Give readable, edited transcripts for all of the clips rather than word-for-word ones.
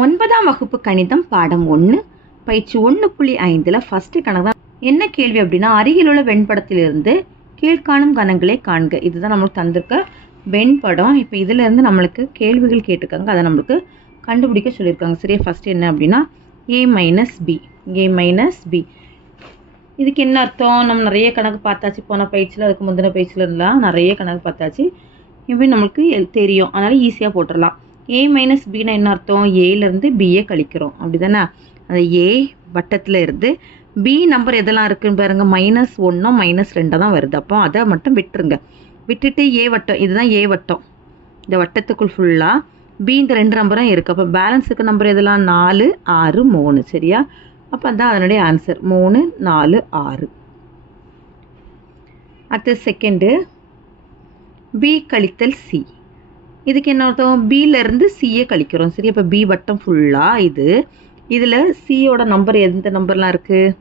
9ஆம் வகுப்பு கணிதம் பாடம் 1 பயிற்சி 1.5ல ஃபர்ஸ்ட் கணக்கு தான். என்ன கேள்வி அப்படின்னா, அருகில் உள்ள வெண்படத்திலிருந்து கீழ்காணும் கணங்களை காண்க. இதுதான் நம்மளுக்கு தந்திருக்க வெண்படம். இப்போ இதுல இருந்து நம்மளுக்கு கேள்விகள் கேட்டிருக்காங்க, அதை நம்மளுக்கு கண்டுபிடிக்க சொல்லியிருக்காங்க. சரியா? ஃபர்ஸ்ட் என்ன அப்படின்னா a மைனஸ் பி. இதுக்கு என்ன அர்த்தம்? நம்ம நிறைய கணக்கு பார்த்தாச்சு போன பயிற்சியில், அதுக்கு முந்தின பயிற்சியில் இருந்தால் நிறைய கணக்கு பார்த்தாச்சு. இப்படி நம்மளுக்கு தெரியும், அதனால ஈஸியாக போட்டுடலாம். a மைனஸ் பின்னா என்ன அர்த்தம்? ஏலேருந்து பியை கழிக்கிறோம், அப்படி தானே? அந்த ஏ வட்டத்தில் இருந்து பி நம்பர் எதெல்லாம் இருக்குன்னு பாருங்க, -1 -2 தான் வருது. அப்போ அதை மட்டும் விட்டுருங்க. விட்டுட்டு ஏ வட்டம், இதுதான் ஏ வட்டம், இந்த வட்டத்துக்குள் ஃபுல்லாக பி இந்த 2 நம்பரும் இருக்குது. அப்போ பேலன்ஸ் இருக்க நம்பர் எதெல்லாம்? 4, 6, 3. சரியா? அப்போ அதான் அதனுடைய ஆன்சர், 3, 4, 6. அடுத்து செகண்டு, பி கழித்தல் சி. இதுக்கு என்ன அர்த்தம்? பியிலேருந்து சியை கழிக்கிறோம். சரி, அப்போ பி வட்டம் ஃபுல்லாக இதில் சியோட நம்பர் எந்த நம்பர்லாம் இருக்குது?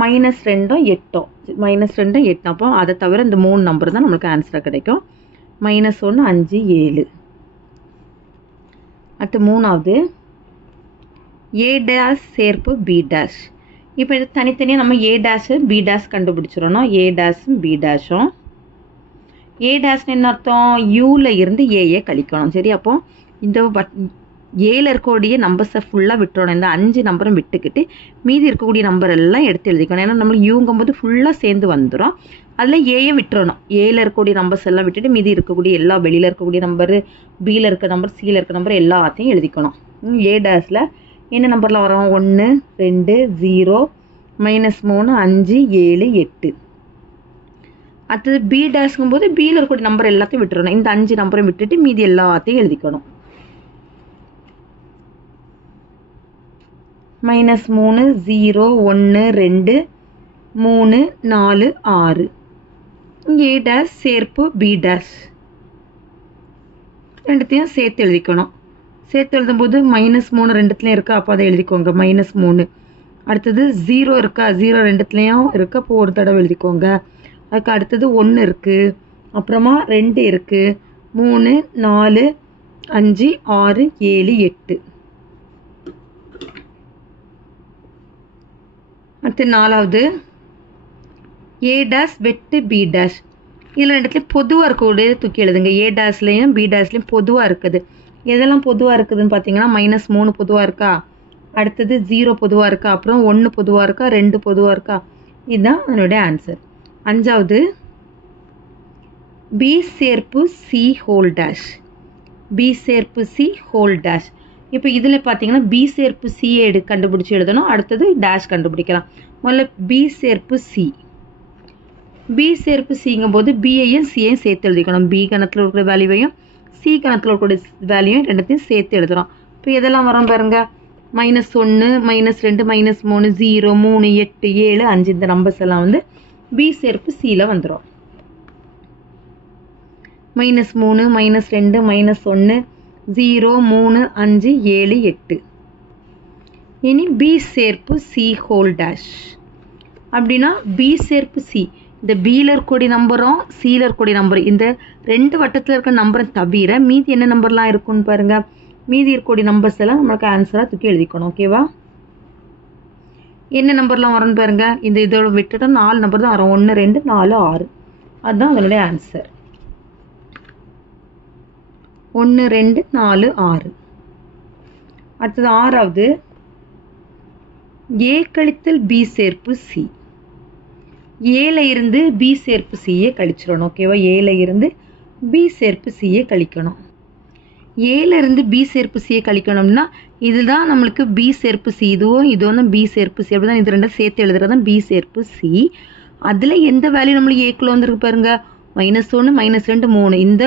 -2, 8. அப்போ அதை தவிர இந்த 3 நம்பர் தான் நம்மளுக்கு ஆன்சராக கிடைக்கும். -1, 5, 7. அடுத்து மூணாவது, ஏ டேஷ் சேர்ப்பு பி டேஷ். இப்போ இது தனித்தனியாக நம்ம ஏ டேஷு பி டேஷ் கண்டுபிடிச்சிடணும். ஏ டேஷும் பி டேஷும். ஏ டேஷ்னு என்ன அர்த்தம்? யூவில் இருந்து ஏயை கழிக்கணும். சரி, அப்போ இந்த ஏல இருக்கக்கூடிய நம்பர்ஸை ஃபுல்லாக விட்டுறணும். இந்த 5 நம்பரும் விட்டுக்கிட்டு மீதி இருக்கக்கூடிய நம்பர் எல்லாம் எடுத்து எழுதிக்கணும். ஏன்னா நம்மளுக்கு யூங்கும்போது ஃபுல்லாக சேர்ந்து வந்துடும். அதில் ஏயை விட்டுறணும். ஏல இருக்கக்கூடிய நம்பர்ஸ் எல்லாம் விட்டுட்டு மீதி இருக்கக்கூடிய எல்லா வெளியில் இருக்கக்கூடிய நம்பரு, பியில் இருக்க நம்பர், சியில் இருக்க நம்பர் எல்லாத்தையும் எழுதிக்கணும். ஏ டேஷில் என்ன நம்பர்லாம் வரும்? 1, 2, 0, -3, 5, 7, 8. அடுத்தது பி டேஷ்ங்கும் போது பியில் இருக்கக்கூடிய நம்பர் எல்லாத்தையும் விட்டுறணும். இந்த 5 நம்பரை விட்டுட்டு மீதி எல்லாத்தையும் எழுதிக்கணும். -3, 0, 1, 2, 3, 4, 6. ஏ டேஷ் சேர்ப்பு பி டேஷ் ரெண்டுத்தையும் சேர்த்து எழுதிக்கணும். சேர்த்து எழுதும்போது -3 ரெண்டுத்துலையும் இருக்கா, அப்போ அதை எழுதிக்கோங்க, -3. அடுத்தது 0 இருக்கா, 0 ரெண்டுத்துலையும் இருக்கா, அப்போ ஒரு தடவை எழுதிக்கோங்க. அதுக்கு அடுத்தது 1 இருக்குது, அப்புறமா 2 இருக்குது, 3, 4, 5, 6, 7, 8. அடுத்து நாலாவது, ஏ டேஷ் வெட்டு பி டேஷ். இதில் ரெண்டுத்துலேயும் பொதுவாக இருக்கக்கூடியது தூக்கி எழுதுங்க. ஏ டேஷ்லேயும் பி டேஷ்லேயும் பொதுவாக இருக்குது. எதெல்லாம் பொதுவாக இருக்குதுன்னு பார்த்தீங்கன்னா, -3 பொதுவாக இருக்கா, அடுத்தது 0 பொதுவாக இருக்கா, அப்புறம் 1 பொதுவாக இருக்கா, 2 பொதுவாக இருக்கா. இதுதான் அதனுடைய ஆன்சர். அஞ்சாவது, பி சேர்ப்பு சி ஹோல் டேஷ். பி சேர்ப்பு சி ஹோல் டேஷ். இப்போ இதில் பார்த்தீங்கன்னா பி சேர்ப்பு சியை கண்டுபிடிச்சி எழுதணும். அடுத்தது டேஷ் கண்டுபிடிக்கலாம். முதல்ல பி சேர்ப்பு சி. பி சேர்ப்பு சிங்கும் போது பியையும் சியையும் சேர்த்து எழுதிக்கணும். பி கணத்தில் இருக்கிற வேல்யூவையும் சி கணத்தில் இருக்கிற வேல்யூவையும் ரெண்டுத்தையும் சேர்த்து எழுதுகிறோம். இப்போ எதெல்லாம் வரும் பாருங்க, -1, -2, -3, 0, 3, 8, 7, 5 இந்த நம்பர்ஸ் எல்லாம் பி சேர்ப்பு சியில் வந்துடும். -3, -2, -1, 0, 3, 5, 7, 8. இனி பி சேர்ப்பு சி ஹோல் டேஷ். அப்படின்னா பி சேர்ப்பு சி, இந்த பியில் இருக்கக்கூடிய நம்பரும் சியில் இருக்கக்கூடிய நம்பரும், இந்த 2 வட்டத்தில் இருக்கிற நம்பரை தவிர மீதி என்ன நம்பர்லாம் இருக்குன்னு பாருங்க. மீதி இருக்கக்கூடிய நம்பர்ஸ் எல்லாம் நம்மளுக்கு ஆன்சராக தூக்கி எழுதிக்கணும். ஓகேவா? என்ன நம்பர்லாம் வரும்னு பாருங்க. இந்த இதோட விட்டுட்டா 4 நம்பர் தான் வரும். 1, 2, 4, 6. அதுதான் அதனுடைய ஆன்சர். 1, 2, 4, 6. அடுத்தது ஆறாவது, ஏ கழித்தல் பி சேர்ப்பு சி. ஏல இருந்து பி சேர்ப்பு சியை கழிச்சிடணும். ஓகேவா? ஏல இருந்து பி சேர்ப்பு சியை கழிக்கணும். ஏல இருந்து பி சேர்ப்பு சியை கழிக்கணும்னா இதுதான் நம்மளுக்கு பி சேர்ப்பு சி. இதுவும் தான் பி சேர்ப்பு சி. அப்படிதான் இது ரெண்டும் சேர்த்து எழுதுறது தான் பி சேர்ப்பு சி. அதில் எந்த வேல்யூ நம்மளுக்கு ஏக்குள்ள வந்துருக்கு பாருங்க, -1, -2, 3. இந்த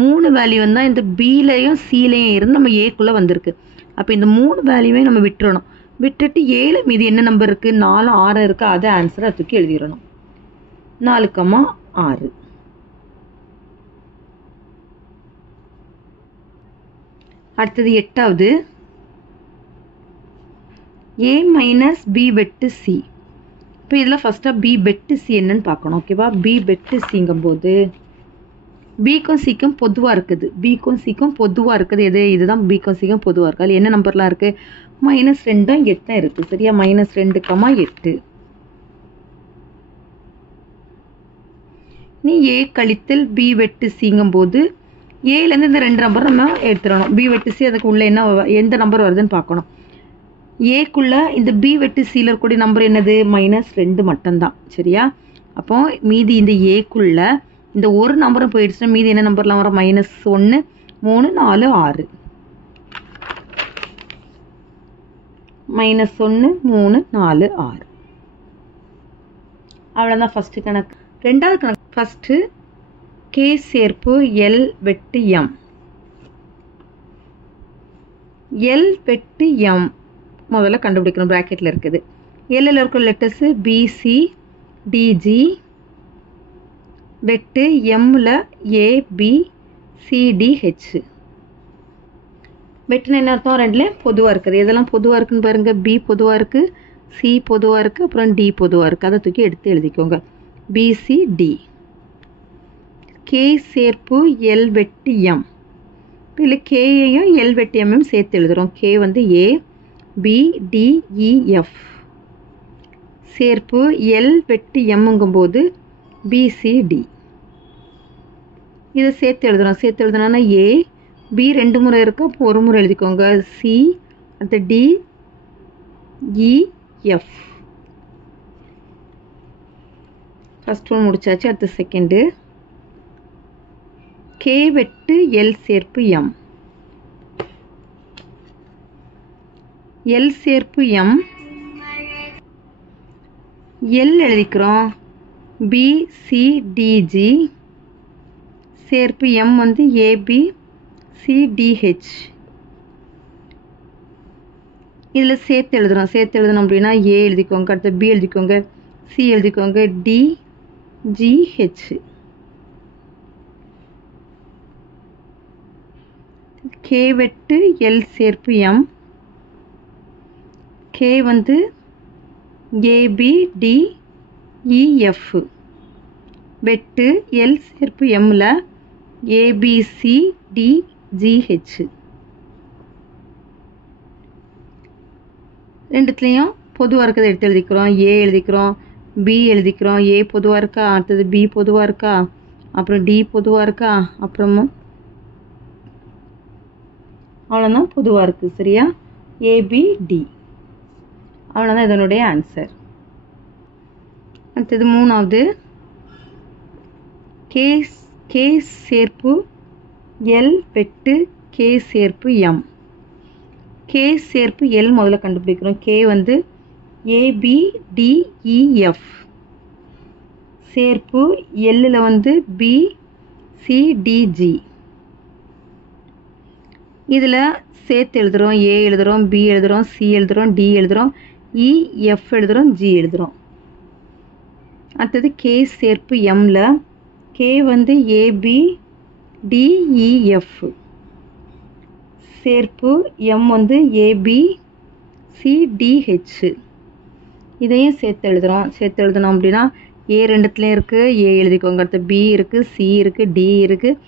3 வேல்யூ தான் இந்த பிலையும் சிலையும் இருந்து நம்ம ஏக்குள்ளே வந்திருக்கு. அப்போ இந்த 3 வேல்யூவையும் நம்ம விட்டுறணும். விட்டுட்டு ஏழு மீதி என்ன நம்பர் இருக்குது? 4, 6 இருக்குது. அதை ஆன்சரை தூக்கி எழுதிடணும். 4, 6. அடுத்தது எட்டாவது, ஏ மைனஸ் பி வெட்டு சி. இப்போ இதில் ஃபஸ்ட்டாக பி வெட்டு சி என்னன்னு பார்க்கணும். ஓகேவா? பி வெட்டு சிங்கும்போது பிக்கும் சிக்கும் பொதுவாக இருக்குது. பிக்கும் சிக்கும் பொதுவாக இருக்குது எது? இதுதான் பிக்கும் சிக்கும் பொதுவாக இருக்குது. அதில் என்ன நம்பர்லாம் இருக்குது? -2 8 இருக்குது. சரியா? -2, 8. நீ ஏ கழித்தல் பி வெட்டு சிங்கும் போது ஏலேருந்து இந்த 2 நம்பர் நம்ம எடுத்துடணும். பி வெட்டு சி அதுக்கு உள்ள என்ன எந்த நம்பர் வருதுன்னு பார்க்கணும். ஏக்குள்ள இந்த பி வெட்டு சியில் இருக்கக்கூடிய நம்பர் என்னது? -2 மட்டும்தான். சரியா? அப்போ மீதி இந்த ஏக்குள்ள இந்த ஒரு நம்பரும் போயிடுச்சுன்னா மீதி என்ன நம்பர்லாம் வரும்? -1 3 4 6. -1 3 4 6. அவ்வளோதான் ஃபஸ்ட்டு கணக்கு. ரெண்டாவது கணக்கு. ஃபஸ்ட்டு கே சேர்ப்பு எல் வெட்டு எம். எல் வெட்டு எம் முதல்ல கண்டுபிடிக்கணும். ப்ராக்கெட்டில் இருக்குது. எல்லில் இருக்கிற லெட்டர்ஸு பிசி டிஜி வெட்டு எம்மில் ஏபி சிடிஹெச். வெட்டுன்னு என்ன அர்த்தம்? ரெண்டுலேயும் பொதுவாக இருக்குது. எதெல்லாம் பொதுவாக இருக்குன்னு பாருங்கள். பி பொதுவாக இருக்குது, சி பொதுவாக இருக்குது, அப்புறம் டி பொதுவாக இருக்குது. அதை தூக்கி எடுத்து எழுதிக்கோங்க. பிசிடி. கே சேர்ப்பு எல் வெட்டு எம். இதில் கேயையும் எல் வெட்டு எம்மையும் சேர்த்து எழுதுகிறோம். கே வந்து ஏ பி டி இ எஃப். சேர்ப்பு எல் வெட்டு எம்ங்கும்போது பிசிடி. இதை சேர்த்து எழுதுகிறோம். சேர்த்து எழுதுனா ஏ பி 2 முறை இருக்கு. அப்போ ஒரு முறை எழுதிக்கோங்க. சி அடுத்து D E F. First one முடிச்சாச்சு. அடுத்து செகண்டு. கே வெட்டு எல் சேர்ப்பு எம். எல் சேர்ப்பு எம். எல் எழுதிக்கிறோம். பி சி டிஜி சேர்ப்பு எம் வந்து ஏபி சிடிஹெச். இதில் சேர்த்து எழுதுகிறோம். சேர்த்து எழுதணும் அப்படின்னா ஏ எழுதிக்கோங்க, அடுத்து பி எழுதிக்கோங்க, சி எழுதிக்கோங்க, டி ஜிஹெச். கே வெட்டு எல் சேர்ப்பு எம். கே வந்து ஏபி டி இஎஃப் வெட்டு எல் சேர்ப்பு எம்மில் ஏபிசி டி ஜிஹெச். ரெண்டுத்துலேயும் பொதுவாக இருக்கிறத எடுத்து எழுதிக்கிறோம். ஏ எழுதிக்கிறோம், பி எழுதிக்கிறோம். ஏ பொதுவாக இருக்கா, அடுத்தது பி பொதுவாக இருக்கா, அப்புறம் டி பொதுவாக இருக்கா, அப்புறமும் அவ்வளோதான் பொதுவாக இருக்குது. சரியா? ஏபிடி. அவ்வளோதான் இதனுடைய ஆன்சர். அடுத்தது மூணாவது. கே சேர்ப்பு எல் வெட்டு கே சேர்ப்பு எம். கே சேர்ப்பு எல் முதல்ல கண்டுபிடிக்கிறோம். கே வந்து ஏபிடிஇஎஃப். சேர்ப்பு எல்லில் வந்து பிசிடிஜி. இதில் சேர்த்து எழுதுகிறோம். ஏ எழுதுகிறோம், பி எழுதுகிறோம், சி எழுதுகிறோம், டி எழுதுகிறோம், இஎஃப் எழுதுகிறோம், ஜி எழுதுகிறோம். அடுத்தது கே சேர்ப்பு எம்மில் கே வந்து ஏபி டிஇஎஃப். சேர்ப்பு எம் வந்து ஏபி சிடிஹெச். இதையும் சேர்த்து எழுதுகிறோம். சேர்த்து எழுதணும் அப்படின்னா ஏ ரெண்டுத்துலேயும் இருக்குது, ஏ எழுதிக்கோங்க. அடுத்து பி இருக்குது, சி இருக்குது, டி இருக்குது,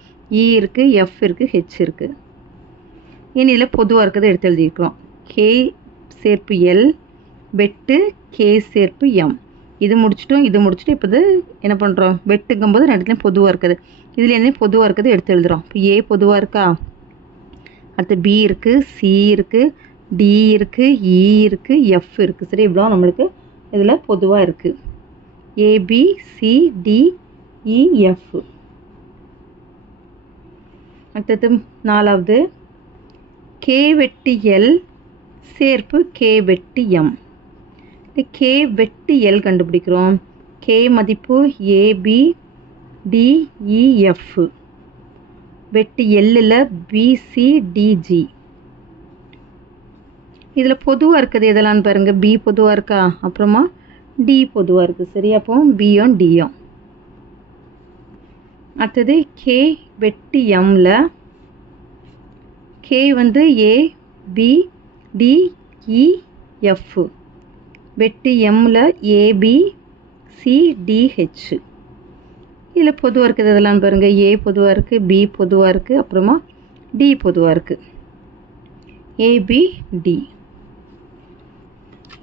இ இருக்குது, எஃப் இருக்குது, ஹெச் இருக்குது. இனி இதில் பொதுவாக இருக்கிறத எடுத்து எழுதியிருக்கிறோம். கே சேர்ப்பு எல் வெட்டு கே சேர்ப்பு எம். இது முடிச்சிட்டோம், இது முடிச்சுட்டு இப்போ என்ன பண்ணுறோம்? வெட்டுங்கும்போது ரெண்டுத்துலேயும் பொதுவாக இருக்குது. இதில் என்ன பொதுவாக இருக்கிறது எடுத்து எழுதுகிறோம். இப்போ ஏ பொதுவாக இருக்கா, அடுத்து பி இருக்குது, சி இருக்குது, டி இருக்குது, இ இருக்குது, எஃப் இருக்குது. சரி, இவ்வளோ நம்மளுக்கு இதில் பொதுவாக இருக்குது. ஏபிசிடிஇஎஃப். அடுத்தது நாலாவது. கே வெட்டு எல் சேர்ப்பு கே வெட்டு எம். கே வெட்டு எல் கண்டுபிடிக்கிறோம். கே மதிப்பு ஏபி டிஇஎஃப் வெட்டு எல்லில் பிசிடிஜி. இதில் பொதுவாக இருக்குது எதெல்லாம் பாருங்கள். பி பொதுவாக இருக்கா, அப்புறமா டி பொதுவாக இருக்குது. சரி, அப்போ பியும் டியும். அடுத்தது கே வெட்டு எம்மில் கே வந்து ஏபி டிஇஎஃப் வெட்டு எம்மில் ஏபி சிடிஹெச். இதில் பொதுவாக இருக்குது இதெல்லாம் பாருங்கள். ஏ பொதுவாக இருக்குது, பி பொதுவாக இருக்குது, அப்புறமா டி பொதுவாக இருக்குது. ஏபிடி.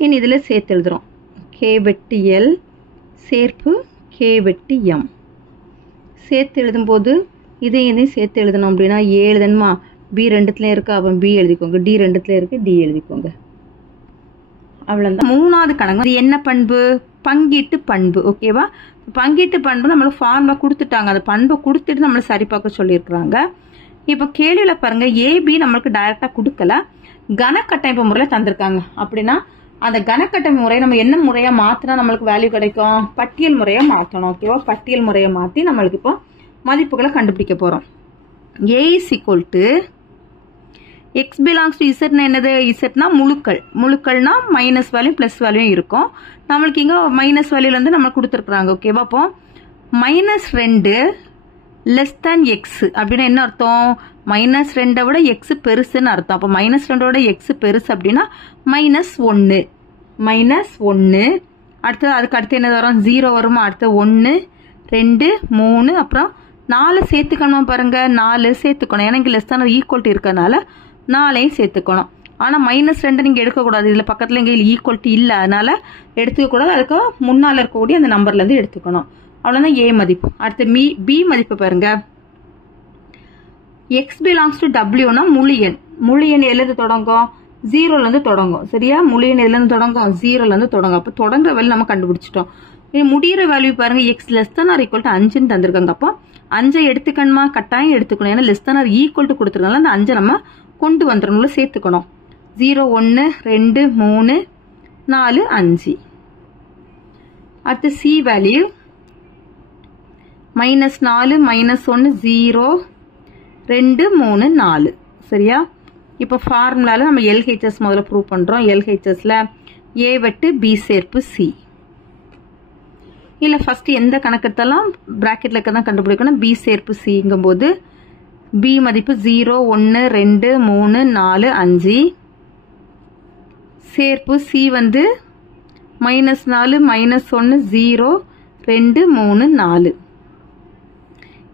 இனி இதில் சேர்த்து எழுதுகிறோம். கே வெட்டு எல் சேர்ப்பு கே வெட்டு எம். சேர்த்து எழுதும்போது இதையும் சேர்த்து எழுதணும் அப்படின்னா ஏ எழுதணுமா? பி ரெண்டுத்துலேயும் இருக்குது, அப்போ பி எழுதிக்கோங்க. டி ரெண்டுத்துலேயும் இருக்குது, டி எழுதிக்கோங்க. அவ்வளோதான். மூணாவது கணக்கு அது என்ன பண்பு? பங்கீட்டு பண்பு. ஓகேவா? பங்கீட்டு பண்பு நம்மளுக்கு ஃபார்முலா கொடுத்துட்டாங்க. அந்த பண்பை கொடுத்துட்டு நம்மளை சரி பார்க்க சொல்லியிருக்கிறாங்க. இப்போ கேள்வியில் பாருங்கள், ஏபி நம்மளுக்கு டைரெக்டாக கொடுக்கல, கனக்கட்டமைப்பு முறையில் தந்திருக்காங்க. அப்படின்னா அந்த கனக்கட்டமைப்பு முறையை நம்ம என்ன முறையாக மாற்றினா நம்மளுக்கு வேல்யூ கிடைக்கும்? பட்டியல் முறையாக மாற்றணும். ஓகேவா? பட்டியல் முறையை மாற்றி நம்மளுக்கு இப்போ மதிப்புகளை கண்டுபிடிக்க போகிறோம். A is equal to X belongs to இசட்னா என்னது? இசட்னா முழுக்கள். முழுக்கள்னா மைனஸ் வேல்யூ ப்ளஸ் வேல்யூ இருக்கும். நம்மளுக்கு இங்கே மைனஸ் வேல்யூலேருந்து நம்மளுக்கு கொடுத்துருக்குறாங்க. ஓகேவா? அப்போ -2 லெஸ் தேன் எக்ஸ் அப்படின்னா என்ன அர்த்தம்? -2 விட எக்ஸ் பெருசுன்னு அர்த்தம். அப்போ -2 விட எக்ஸ் பெருசு அப்படின்னா -1. -1 அடுத்தது அதுக்கு அடுத்து என்ன வரும்? 0 வருமா? அடுத்து 1 2 3 அப்புறம் 4 சேர்த்துக்கணும். பாருங்க, 4 சேர்த்துக்கணும். ஏன்னா இங்கே லெஸ் தேன் ஈக்குவல்ட்டி இருக்கிறதுனால 4ஐயும் சேர்த்துக்கணும். ஆனால் -2 நீங்கள் எடுக்கக்கூடாது. இதில் பக்கத்தில் இங்கே ஈக்குவல்ட்டி இல்லை, அதனால எடுத்துக்கக்கூடாது. அதுக்கு முன்னால் இருக்கக்கூடிய அந்த நம்பர்லேருந்து எடுத்துக்கணும். அவ்வளோதான் ஏ மதிப்பு. அடுத்து பி மதிப்பு பாருங்க. எக்ஸ் பிலாங்ஸ் டு டபிள்யூனா முழு எண். முழு எண் எதுலேருந்து தொடங்கும்? 0லேருந்து தொடங்கும். சரியா? முழு எண் எதுலேருந்து தொடங்கும்? 0லேருந்து தொடங்கும். அப்போ தொடங்குற வேல்யூ நம்ம கண்டுபிடிச்சிட்டோம். முடிகிற வேல்யூ பாருங்க, X less than or equal to 5ன்னு தந்திருக்காங்க. அப்போ 5ஐ எடுத்துக்கணுமா? கட்டாயம் எடுத்துக்கணும். ஏன்னா less than or equal to கொடுத்துருக்காங்க. அந்த 5 நம்ம கொண்டு வந்துடணும், சேர்த்துக்கணும். 0 1 2 3 4 5. அடுத்து சி வேல்யூ -4 -1 0 2 3 4. சரியா? இப்போ ஃபார்முலாவில் நம்ம எல்ஹெச்எஸ் முதல்ல ப்ரூவ் பண்ணுறோம். எல்ஹெச்எஸ்ல ஏ வெட்டு பி சேர்ப்பு சி. இல்லை ஃபஸ்ட்டு எந்த கணக்கு எடுத்தாலும் ப்ராக்கெட்டில் இருக்க தான் கண்டுபிடிக்கணும். பி சேர்ப்பு சிங்கும் போது பி மதிப்பு 0 1 2 3 4 5. சேர்ப்பு சி வந்து -4 -1 0 2 3 4.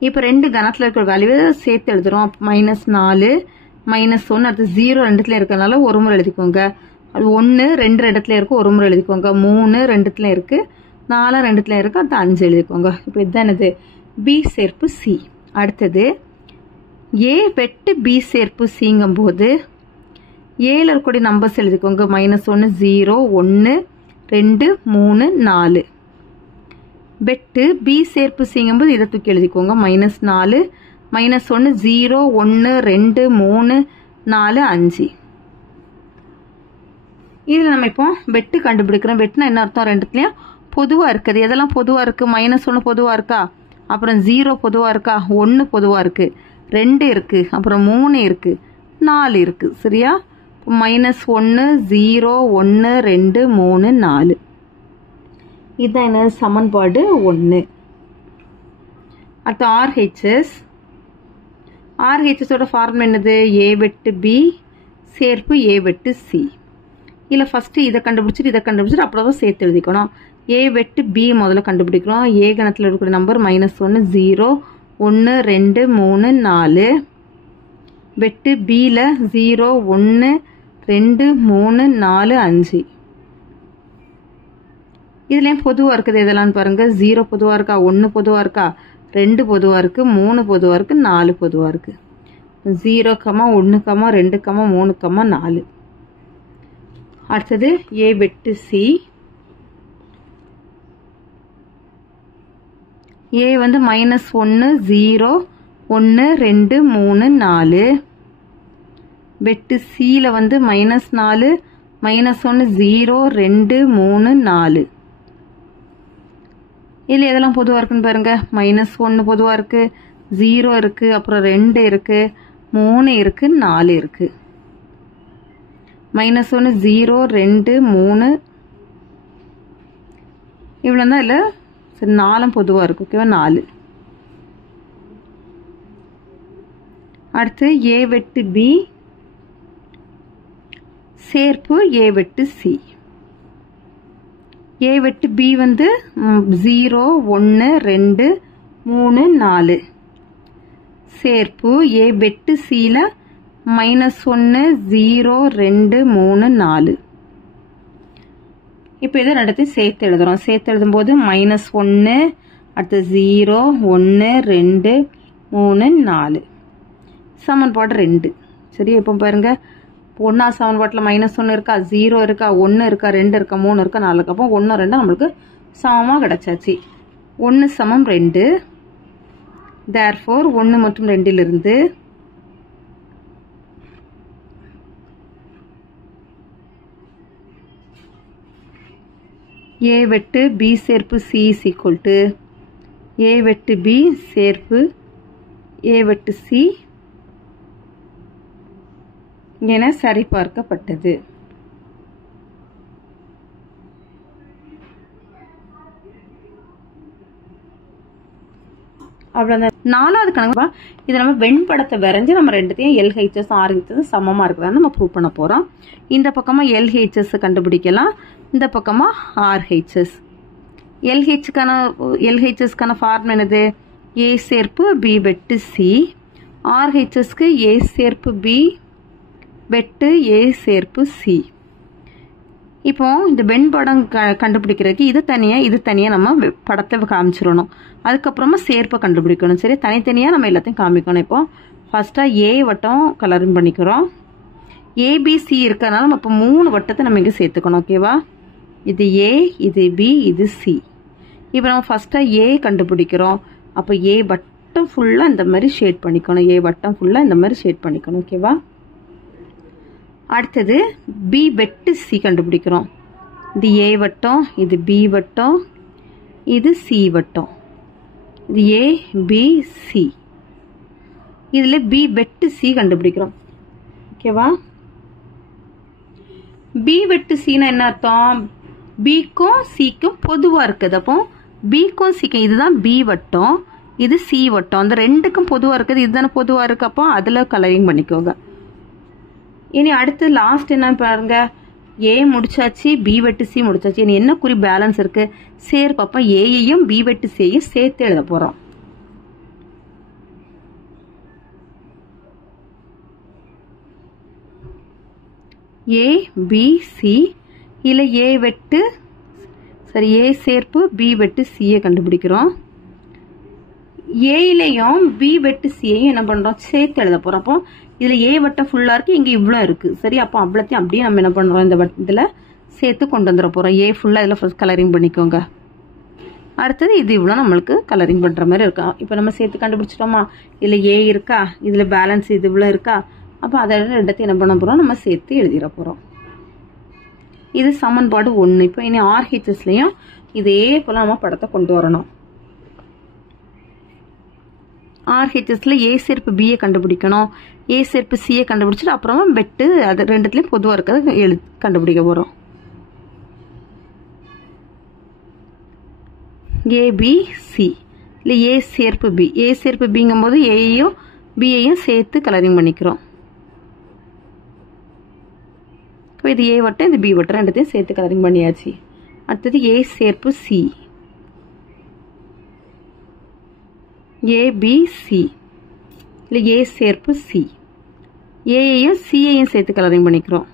இப்போ ரெண்டு கணத்தில் இருக்கிற வேல்யூவை சேர்த்து எழுதுகிறோம். -4 -1 அடுத்து 0 ரெண்டுத்துல இருக்கிறதுனால ஒரு முறை எழுதிக்கோங்க. அது 1 2 இடத்துல இருக்கு, ஒரு முறை எழுதிக்கோங்க. 3 ரெண்டுத்துல இருக்கு, 4 ரெண்டுத்துல இருக்கு, அடுத்து 5 எழுதிக்கோங்க. இப்போ இதுதான் என்னது? பி சேர்ப்பு சி. அடுத்தது ஏ வெட்டு பி சேர்ப்பு சிங்கும் போது ஏல இருக்கக்கூடிய நம்பர்ஸ் எழுதிக்கோங்க. -1 0 1 2 3 4. வெட்டு பி சேர்ப்பு சிங்கும் போது இதை தூக்கி எழுதிக்கோங்க. -4 -1 0 1 2 3 4 5. இதில் நம்ம இப்போ வெட்டு கண்டுபிடிக்கிறோம். வெட்டுனா என்ன அர்த்தம்? ரெண்டுத்துலையும் பொதுவாக இருக்குது. எதெல்லாம் பொதுவாக இருக்குது? -1 பொதுவாக இருக்கா, அப்புறம் 0 பொதுவாக இருக்கா, 1 பொதுவாக இருக்குது, 2 இருக்குது, அப்புறம் 3 இருக்குது, 4 இருக்குது. சரியா? -1 0 1 2 3 4. இதுதான் என்ன? சமன்பாடு 1. அடுத்து ஆர்ஹெச்எஸ். ஆர்ஹெச்எஸோட ஃபார்முலா என்னது? ஏ வெட்டு பி சேர்ப்பு ஏ வெட்டு சி. இல்லை ஃபஸ்ட்டு இதை கண்டுபிடிச்சிட்டு அப்புறம் சேர்த்து எழுதிக்கணும். ஏ வெட்டு பி முதல்ல கண்டுபிடிக்கிறோம். ஏ கணத்தில் இருக்கக்கூடிய நம்பர் -1 0 1 2 3 4. வெட்டு பியில் 0 1 2 3 4 5. இதுலேயும் பொதுவாக இருக்குது. இதெல்லாம் பாருங்கள். 0 பொதுவாக இருக்கா, 1 பொதுவாக இருக்கா, 2 பொதுவாக இருக்குது, 3 பொதுவாக இருக்குது, 4 பொதுவாக இருக்குது. 0, 1, 2, 3, 4. அடுத்தது ஏ வெட்டு சி. ஏ வந்து -1 0 1 2 3 4. வெட்டு சியில் வந்து -4 -1 0 2 3 4. இதில் எதெல்லாம் பொதுவாக இருக்குன்னு பாருங்க. -1 பொதுவாக இருக்குது, 0 இருக்குது, அப்புறம் 2 இருக்குது, 3 இருக்குது, 4 இருக்குது. -1 0 2 3 இவ்வளோ தான். இல்லை சரி, 4 பொதுவாக இருக்குது. ஓகேவா? 4. அடுத்து ஏ வெட்டு பி சேர்ப்பு ஏ வெட்டு சி. ஏ வெட்டு பி வந்து 0 1 2 3 4 சேர்ப்பு A வெட்டு Cல -1 0 2 3 4. இப்போ இதை ரெண்டுத்தையும் சேர்த்து எழுதுறோம். சேர்த்து எழுதும்போது -1 அடுத்து 0 1 2 3 4 சமன்பாடு 2. சரி, இப்போ பாருங்க, ஒன்றா சமன்பாட்டில் -1 இருக்கா, 0 இருக்கா, 1 இருக்கா, 2 இருக்கா, 3 இருக்கா, 4 இருக்கா. அப்போ 1 2 நம்மளுக்கு சமமாக கிடச்சாச்சு. 1 சமம் 2. therefore 1 மற்றும் 2லிருந்து A வெட்டு B சேர்ப்பு C is equal to A வெட்டு B சேர்ப்பு A வெட்டு C என சரிபார்க்கப்பட்டது. அவ்வளோதான். 4வது கணக்கு. இதை நம்ம வெண்படத்தை வரைஞ்சி நம்ம ரெண்டுத்தையும் LHS RHS சமமாக இருக்குதான்னு நம்ம ப்ரூவ் பண்ண போகிறோம். இந்த பக்கமாக LHS கண்டுபிடிக்கலாம், இந்த பக்கமாக RHS. LHSக்கான ஃபார்ம் என்னது? A சேர்ப்பு B வெட்டு C. RHSக்கு A சேர்ப்பு B வெட்டு A சேர்ப்பு C. இப்போ இந்த வெண்படம் கண்டுபிடிக்கிறதுக்கு இது தனியாக நம்ம படத்தை காமிச்சிடணும். அதுக்கப்புறமா சேர்ப்பை கண்டுபிடிக்கணும். சரி, தனித்தனியாக நம்ம எல்லாத்தையும் காமிக்கணும். இப்போ ஃபஸ்ட்டாக A வட்டம் கலரிங் பண்ணிக்கிறோம். ABC இருக்கிறதுனால நம்ம இப்போ 3 வட்டத்தை நம்ம இங்கே சேர்த்துக்கணும். ஓகேவா? இது A, இது B, இது C. இப்போ நம்ம ஃபஸ்ட்டாக A கண்டுபிடிக்கிறோம். அப்போ A வட்டம் ஃபுல்லாக இந்த மாதிரி ஷேட் பண்ணிக்கணும். A வட்டம் ஃபுல்லாக இந்த மாதிரி ஷேட் பண்ணிக்கணும். ஓகேவா? அடுத்தது B வெட்டு C கண்டுபிடிக்கிறோம். இது A வட்டம், இது B வட்டம், இது C வட்டம். இது A B C. இதில் B வெட்டு C கண்டுபிடிக்கிறோம். ஓகேவா? B வெட்டு Cனா என்ன அர்த்தம்? Bக்கும் Cக்கும் பொதுவாக இருக்குது. அப்போ Bக்கும் Cக்கும் இதுதான் B வட்டம், இது C வட்டம். அந்த ரெண்டுக்கும் பொதுவாக இருக்குது. இதுதானே பொதுவாக இருக்கு. அப்போ அதில் கலரிங் பண்ணிக்கோங்க. இனி அடுத்து லாஸ்ட் என்ன பாருங்க, A முடிச்சாச்சு, B வெட்டு C முடிச்சாச்சு. இனி என்ன குறி பேலன்ஸ் இருக்கு? சேர்ப்பு. அப்போ ஏயையும் B வெட்டு Cயையும் சேர்த்து எழுத போறோம். A B C. இல்லை A வெட்டு சரி A சேர்ப்பு B வெட்டு Cயை கண்டுபிடிக்கிறோம். ஏலையும் B வெட்டு Cயையும் என்ன பண்றோம்? சேர்த்து எழுத போறோம். அப்போ இதுல A வட்டம் ஃபுல்லா இருக்கு, இங்க இவ்வளோ இருக்கு. சரி, அப்போ அவ்வளோத்தையும் அப்படியே நம்ம என்ன பண்றோம்? இந்த இதுல சேர்த்து கொண்டு வந்துட போறோம். A ஃபுல்லா இதுல ஃபர்ஸ்ட் கலரிங் பண்ணிக்கோங்க. அடுத்தது இது இவ்வளோ நம்மளுக்கு கலரிங் பண்ற மாதிரி இருக்கா. இப்போ நம்ம சேர்த்து கண்டுபிடிச்சிட்டோமா? இதுல A இருக்கா, இதுல பேலன்ஸ் இது இவ்வளோ இருக்கா. அப்போ அதை ரெண்டத்தையும் என்ன பண்ண போறோம்? நம்ம சேர்த்து எழுதிட போறோம். இது சமன்பாடு 1. இப்போ இனி RHSலயும் இதே போல நம்ம படத்தை கொண்டு வரணும். RHSல A சேர்ப்பு Bயை கண்டுபிடிக்கணும், A சேர்ப்பு Cயை கண்டுபிடிச்சிட்டு அப்புறமா வெட்டு அது ரெண்டுத்துலையும் பொதுவாக இருக்கிறத கண்டுபிடிக்க போகிறோம். ABC இல்லை A சேர்ப்பு B. A சேர்ப்பு Bங்கும் போது ஏயையும் Bயையும் சேர்த்து கலரிங் பண்ணிக்கிறோம். இப்போ இது A வட்டம், இது B வட்டம், ரெண்டுத்தையும் சேர்த்து கலரிங் பண்ணியாச்சு. அடுத்தது A சேர்ப்பு C. ABC இல்லை A சேர்ப்பு C. ஏயையும் Cயையும் சேர்த்து கலரிங் பண்ணிக்கிறோம்.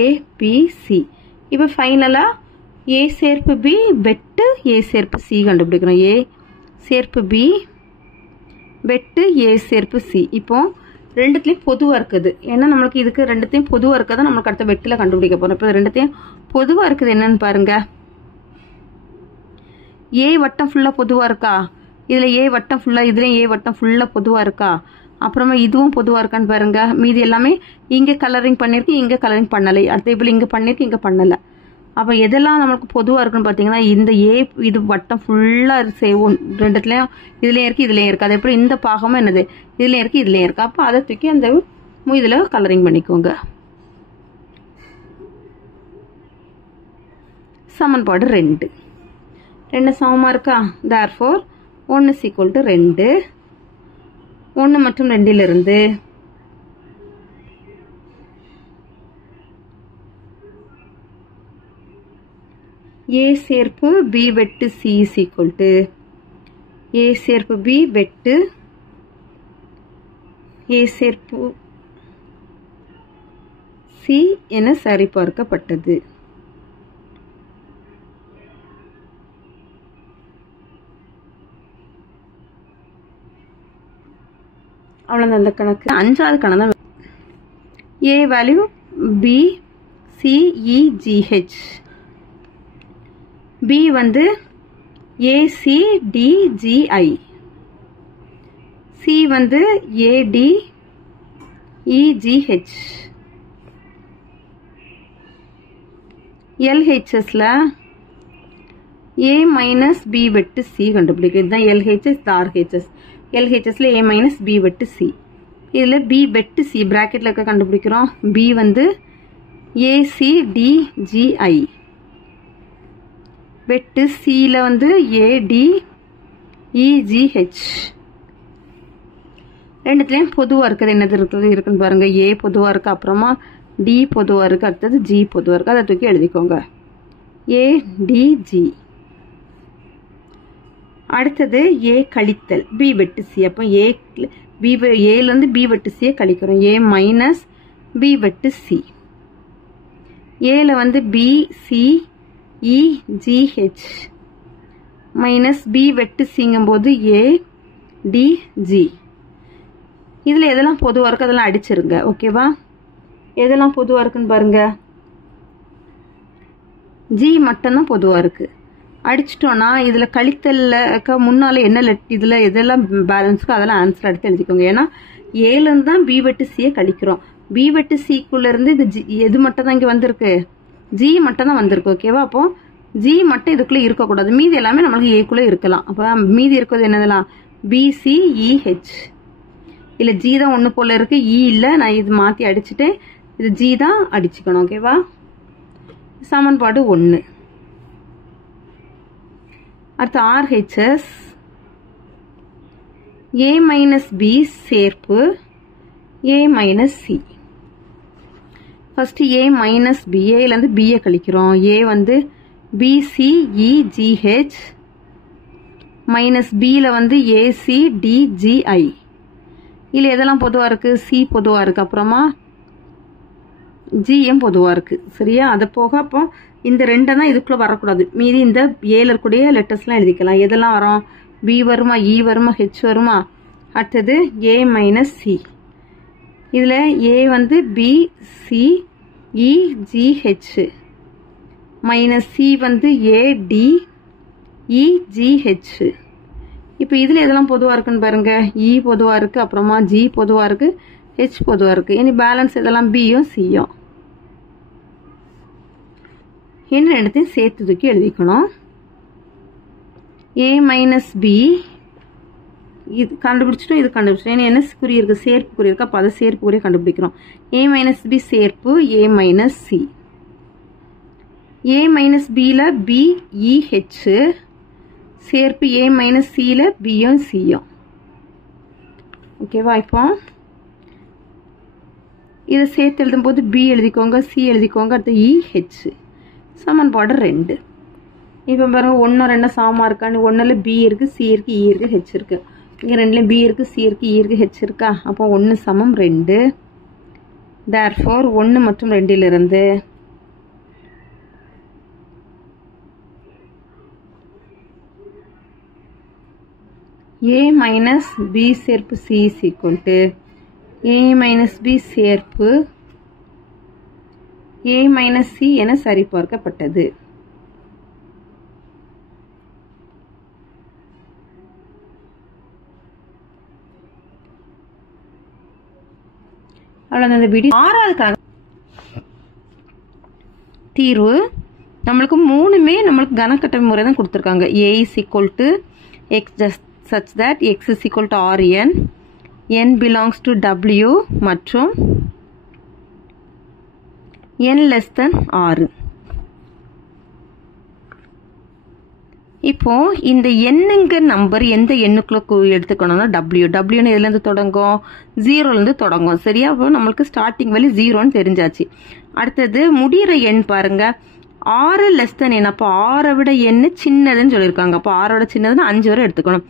ABC. இப்போ ஃபைனலாக A சேர்ப்பு B வெட்டு A சேர்ப்பு C கண்டுபிடிக்கிறோம். A சேர்ப்பு B வெட்டு A சேர்ப்பு C. இப்போ ரெண்டுத்துலையும் பொதுவாக இருக்குது. ஏன்னா நம்மளுக்கு இதுக்கு ரெண்டுத்தையும் பொதுவாக இருக்கிறத நம்மளுக்கு அடுத்த வெட்டில் கண்டுபிடிக்க போகிறோம். இப்போ ரெண்டுத்தையும் பொதுவாக இருக்குது என்னன்னு பாருங்க. A வட்டம் ஃபுல்லாக பொதுவாக இருக்கா, இதில் A வட்டம் ஃபுல்லாக, இதுலேயும் A வட்டம் ஃபுல்லாக பொதுவாக இருக்கா, அப்புறமா இதுவும் பொதுவாக இருக்கான்னு பாருங்க. மீதி எல்லாமே இங்கே கலரிங் பண்ணியிருக்கு, இங்கே கலரிங் பண்ணலை. அடுத்த இப்போ இங்கே பண்ணியிருக்கு, இங்கே பண்ணலை. அப்போ எதெல்லாம் நம்மளுக்கு பொதுவாக இருக்குன்னு பார்த்தீங்கன்னா, இந்த இது வட்டம் ஃபுல்லாக செய்வோம். ரெண்டுத்துலேயும் இதுலேயும் இருக்குது, இதுலேயும் இருக்குது. அதே போல் இந்த பாகமும் என்னது, இதுலேயும் இருக்குது, இதுலேயும் இருக்குது. அப்போ அதை தூக்கி அந்த இதில் கலரிங் பண்ணிக்கோங்க. சமன்பாடு 2 சமமாக இருக்கா? therefore 1 = 2. 1 மற்றும் 2லிருந்து ஏ சேர்ப்பு பி வெட்டு சி இஸ் ஈக்குவல் டு ஏ சேர்ப்பு பி வெட்டு ஏ சேர்ப்பு சி என சரிபார்க்கப்பட்டது. அவ்வளோதான் அந்த கணக்கு. 5வது கணக்கு தான். A value B C E G H, B வந்து A C D G I, C வந்து A D E G H. எல்ஹெச்எஸ்ல ஏ மைனஸ் பி வெட்டு சி கண்டுபிடிக்கும். இதுதான் எல்ஹெச்எஸ் ஆர்ஹெச்எஸ். எல்ஹெச்எஸ்ல ஏ மைனஸ் பி வெட்டு சி. இதில் பி வெட்டு சி பிராக்கெட்ல இருக்க கண்டுபிடிக்கிறோம். பி வந்து ஏசி டி ஜி ஐ வெட்டு சியில் வந்து ஏடி இஜிஹெச். ரெண்டுத்துலேயும் பொதுவாக இருக்குது. என்னது இருக்குன்னு பாருங்க. ஏ பொதுவாக இருக்குது, அப்புறமா டி பொதுவாக இருக்குது, அடுத்தது ஜி பொதுவாக இருக்குது. அதை தூக்கி எழுதிக்கோங்க. ஏடிஜி. அடுத்தது ஏ கழித்தல் பி வெட்டு சி. அப்போ ஏலேருந்து பி வெட்டு சியை கழிக்கிறோம். ஏ மைனஸ் பி வெட்டு சி. ஏல வந்து B C E G H minus B வெட்டு சிங்கும்போது ஏ டி ஜி. இதில் எதெல்லாம் பொதுவாக இருக்குது அதெல்லாம் அடிச்சிருங்க. ஓகேவா? எதெல்லாம் பொதுவாக இருக்குன்னு பாருங்க. ஜி மட்டும்தான் பொதுவாக இருக்குது. அடிச்சிட்டோன்னா இதில் கழித்தல்ல முன்னால் என்ன இதில் எதெல்லாம் பேலன்ஸ்க்கோ அதெல்லாம் ஆன்சர் எடுத்து எழுதிக்கோங்க. ஏன்னா ஏலேருந்து தான் பி வெட்டு சியை கழிக்கிறோம். பி வெட்டு சிக்குள்ளேருந்து இது ஜி எது மட்டும் தான் இங்கே வந்திருக்கு? ஜி மட்டும் தான் வந்திருக்கு. ஓகேவா? அப்போ ஜி மட்டும் இதுக்குள்ளே இருக்கக்கூடாது. மீதி எல்லாமே நம்மளுக்கு ஏக்குள்ளே இருக்கலாம். அப்போ மீதி இருக்கிறது என்னதெல்லாம்? பிசிஇஹெச். இல்லை ஜி தான் ஒன்று போல் இருக்குது, இ இல்லை. நான் இது மாற்றி அடிச்சுட்டு இது ஜி தான் அடிச்சுக்கணும். ஓகேவா? சமன்பாடு 1. அடுத்து ஆர்ஹெச்எஸ் ஏ மைனஸ் பி சேர்ப்பு A minus C. First A minus B. ஏலேருந்து பியை கழிக்கிறோம். ஏ வந்து பிசிஇஜிஹெச் மைனஸ் பியில் வந்து ஏசி டிஜிஐ. இதில் எதெல்லாம் பொதுவாக இருக்குது? சி பொதுவாக இருக்குது, அப்புறமா ஜிஎம் பொதுவாக இருக்குது. சரியா? அதை போக அப்போ இந்த ரெண்டை தான் இதுக்குள்ளே வரக்கூடாது. மீதி இந்த ஏல இருக்கக்கூடிய லெட்டர்ஸ்லாம் எழுதிக்கலாம். எதெல்லாம் வரும்? பி வருமா, இ வருமா, ஹெச் வருமா? அடுத்தது ஏ மைனஸ் சி. இதில் ஏ வந்து B C E G H minus C வந்து A D E G H. இப்போ இதில் எதெல்லாம் பொதுவாக இருக்குன்னு பாருங்க. இ பொதுவாக இருக்குது, அப்புறமா ஜி பொதுவாக இருக்குது, ஹெச் பொதுவாக இருக்குது. இனி பேலன்ஸ் இதெல்லாம் பியும் சியும். என்ன ரெண்டுத்தையும் சேர்த்து தூக்கி எழுதிக்கணும். ஏ மைனஸ் பி இது கண்டுபிடிச்சிட்டோம், இது கண்டுபிடிச்சிட்டோம். ஏன்னா என்ன குறி இருக்குது? சேர்ப்பு குறி இருக்குது. அப்போ அதை சேர்ப்பு குறியை கண்டுபிடிக்கிறோம். ஏ மைனஸ் பி சேர்ப்பு A minus C. A minus பியில் பிஇஹெச் சேர்ப்பு ஏ மைனஸ் சியில் பியும் சியும். ஓகேவா? இப்போ இதை சேர்த்து எழுதும்போது பி எழுதிக்கோங்க, சி எழுதிக்கோங்க, அடுத்து இஹெச். சமன்பாடு 2. இப்போ பாருங்க 1 2 சமமாக இருக்கான்னு. 1ல் பி இருக்குது, சி இருக்குது, இ இருக்குது, ஹெச் இருக்குது. இங்கே 2லையும் பி இருக்குது, சி இருக்குது, இ இருக்குது, ஹெச் இருக்கா? அப்போ 1 சமம் 2. தேர்ஃபோர் 1 மற்றும் 2லிருந்து ஏ மைனஸ் பி சேர்ப்பு C is equal to A minus B சேர்ப்பு ஏ மைனஸ் சி என சரிபார்க்கப்பட்டது. அவ்வளோதான் இந்த வீடியோ. 6வது தீர்வு நம்மளுக்கு 3மே நம்மளுக்கு கனக்கட்டமை முறை தான் கொடுத்துருக்காங்க. A is equal to X just such that x is equal to Rn, n belongs to W மற்றும் n less than R. இப்போ இந்த என்னங்க நம்பர் எந்த எண்ணுக்குள்ள எடுத்துக்கணும்னா டபிள்யூன்னு எதுலேருந்து தொடங்கும்? 0லேருந்து தொடங்கும். சரியா? அப்போ நம்மளுக்கு ஸ்டார்டிங் வேல்யூ 0ன்னு தெரிஞ்சாச்சு. அடுத்தது முடிகிற எண் பாருங்க. 6 லெஸ் தென் n. அப்போ 6 விட n சின்னதுன்னு சொல்லியிருக்காங்க. அப்போ 6ஓட சின்னதுன்னா 5 வரை எடுத்துக்கணும்.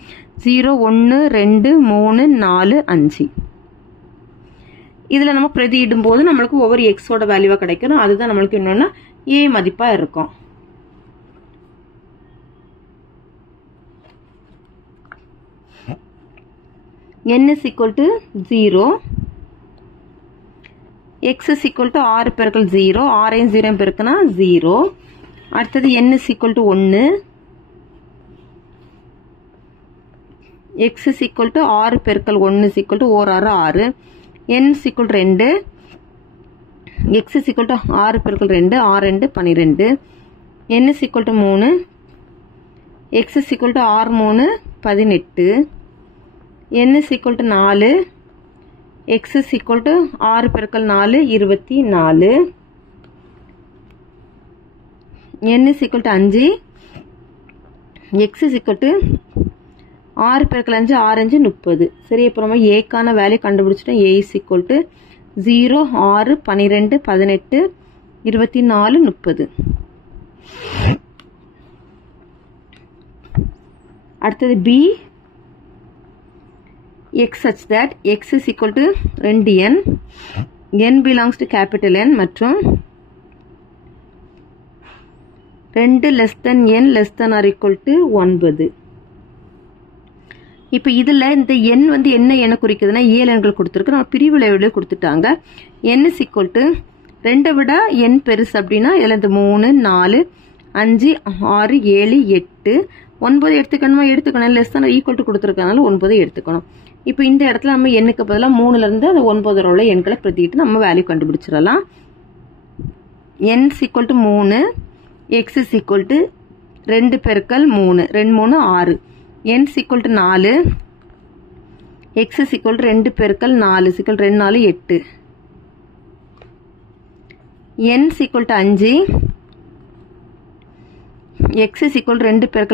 0 1 2 3 4 5. இதில் நம்ம பிரதியிடும் போது நம்மளுக்கு ஒவ்வொரு எக்ஸோட வேல்யூவாக கிடைக்கணும். அதுதான் நம்மளுக்கு என்னன்னா ஏ மதிப்பாக இருக்கும். n is equal to 0, x is equal to 6 பெருக்கல் 0, 6ஐயும் 0 பெருக்கினா 0. அடுத்தது n is equal to 1, x is equal to 6 பெருக்கல் 1 is equal to 1 6, n is equal to 2, x is equal to 6 பெருக்கல் 2, 6 2 12, n is equal to 3, x is equal to 6 3 18, n is equal to 4, x is equal to 6 பெருக்கல் 4 24, n is equal to 5, x is equal to 6 பெருக்கல் 5 6 5 30. சரி, இப்போ நம்ம ஏக்கான value கண்டுபிடிச்சிட்டோம். a is equal to 0 6 12 18 24 30. அடுத்தது b, x such that x is equal to 2n, n belongs to capital N மற்றும் 2 less than n less than or equal to 9. இப்போ இதில் இந்த n வந்து என்ன என குறிக்குதுன்னா ஏழு எண்கள் கொடுத்துருக்கு. நம்ம பிரிவிளைவுல கொடுத்துட்டாங்க. n is equal to 2 விட n பெருசு அப்படின்னா இதில் இந்த 3 4 5 6 7 8 9 எடுத்துக்கணுமா? எடுத்துக்கணும். லெஸ் தான் ஈக்குவல் டு கொடுத்துருக்கனால 9 எடுத்துக்கணும். இப்போ இந்த இடத்துல நம்ம எண்ணுக்கு பதிலாக 3லேருந்து அந்த 9 உள்ள எண்களை பிரதிட்டு நம்ம வேல்யூ கண்டுபிடிச்சிடலாம். n is equal to 3, x is equal to 2 பெருக்கல் 3 2 3 6, n is equal to 4, x is equal to 2 பெருக்கல் 4 is equal to 2 4 8, n is equal to 5, x is equal to 2 பெருக்கல் 5 2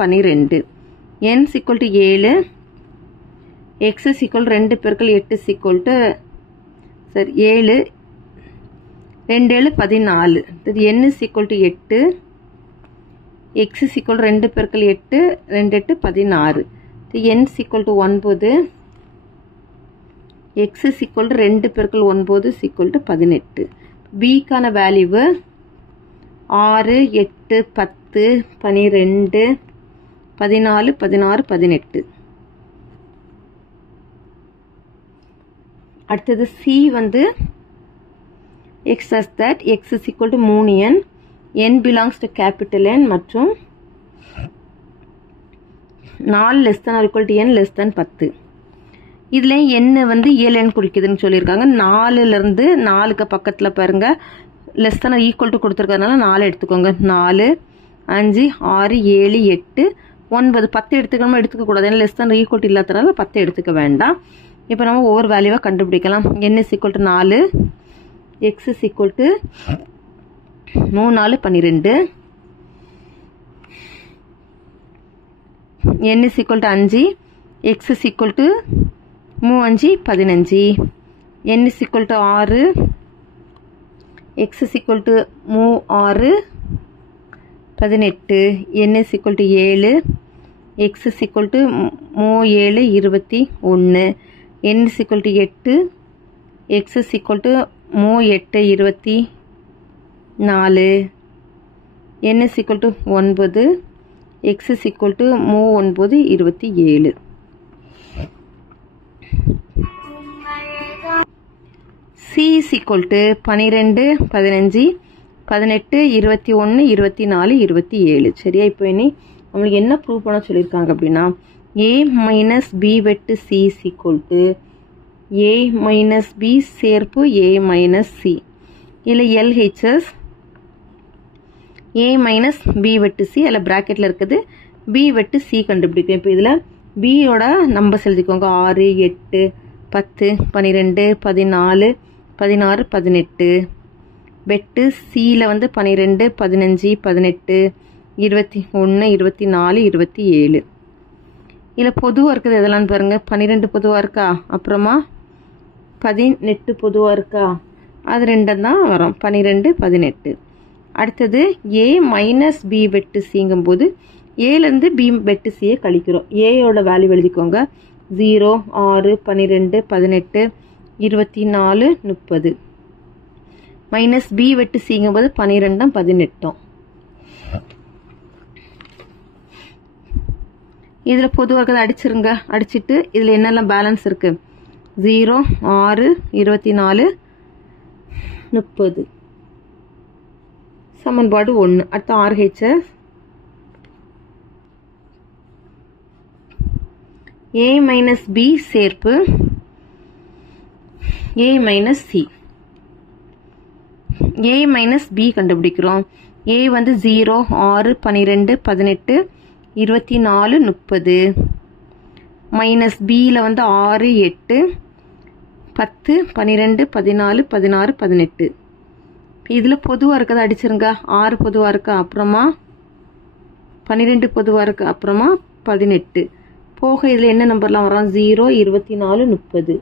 5 10, n is equal to 6, x is equal to 2 பெருக்கல் 6 is equal to 12, n is equal to 7, x is equal to 2 பெருக்கல் 8 is equal to 7 2 7 14. n is equal to 8, x is equal to 2 பெருக்கல் 8 2 8 16, n is equal to 9, x is equal to 2 பெருக்கல் 9 is equal to 18. b கான value 6 8 10 12 14 16 18. அடுத்தது c வந்து x such that x is equal to 3n, n belongs to capital N மற்றும் 4 less than or equal to n less than 10. இதில் n வந்து 7n குறிக்குதுன்னு சொல்லியிருக்காங்க. 4லேருந்து 4க்கு பக்கத்தில் பாருங்க less than or equal to கொடுத்துருக்கறதுனால 4 எடுத்துக்கோங்க. 4 5 6 7 8 9 10 எடுத்துக்கணுமா? எடுத்துக்கக்கூடாது. ஏன்னா less than or equal to இல்லாதனால 10 எடுத்துக்க வேண்டாம். இப்போ நம்ம ஒவ்வொரு வேல்யூவாக கண்டுபிடிக்கலாம். n is equal to 4, x is equal to 3 4 12, n is equal to 5, x is equal to 3 5 15, n is equal to 6, x is equal to 6 18, n is equal to 7, x is equal to 7 21, n is equal to 8, x is equal to 8 24, n is equal to 9, x is equal to 9 27. c is equal to 12 15 18 21 24 27. சரியா? இப்போ இனி நம்மளுக்கு என்ன prove பண்ண சொல்லியிருக்காங்க அப்படின்னா a minus b வெட்டு c is equal to a minus b சேர்ப்பு a minus c. இதில் LHS a minus b வெட்டு c அதில் ப்ராக்கெட்டில் இருக்குது b வெட்டு c கண்டுபிடிக்கும். இப்போ இதில் b யோட நம்பர்ஸ் எழுதிக்கோங்க. 6 8 10 12 14 16 18. வெட்டு cயில் வந்து 12 15 18 21 24 27. இதில் பொதுவாக இருக்குது எதெல்லாம் பாருங்கள். 12 பொதுவாக இருக்கா, அப்புறமா 18 பொதுவாக இருக்கா, அது ரெண்டும் தான் வரும். 12 18. அடுத்தது ஏ மைனஸ் பி வெட்டு சிங்கும்போது ஏலேருந்து பி வெட்டு சியை கழிக்கிறோம். ஏயோட வேல்யூ எழுதிக்கோங்க. 0 6 12 18 24 30 மைனஸ் பி வெட்டு சிங்கும்போது 12 18. இதில் பொதுவாக இருக்கிறத அடிச்சிருங்க. அடிச்சுட்டு இதில் என்னெல்லாம் பேலன்ஸ் இருக்குது? 0 6 24 30 சமன்பாடு 1. அடுத்த RHS A மைனஸ் பி சேர்ப்பு A minus C. A minus B கண்டுபிடிக்கிறோம். A வந்து 0 6 12 18 24 30 மைனஸ் பியில் வந்து 6 8 10 12 14 16 18. இதில் பொதுவாக இருக்கிறத அடிச்சிருங்க. 6 பொதுவாக இருக்கா, அப்புறமா 12 பொதுவாக இருக்கு, அப்புறமா 18 போக இதில் என்ன நம்பர்லாம் வரும்? 0 24 30.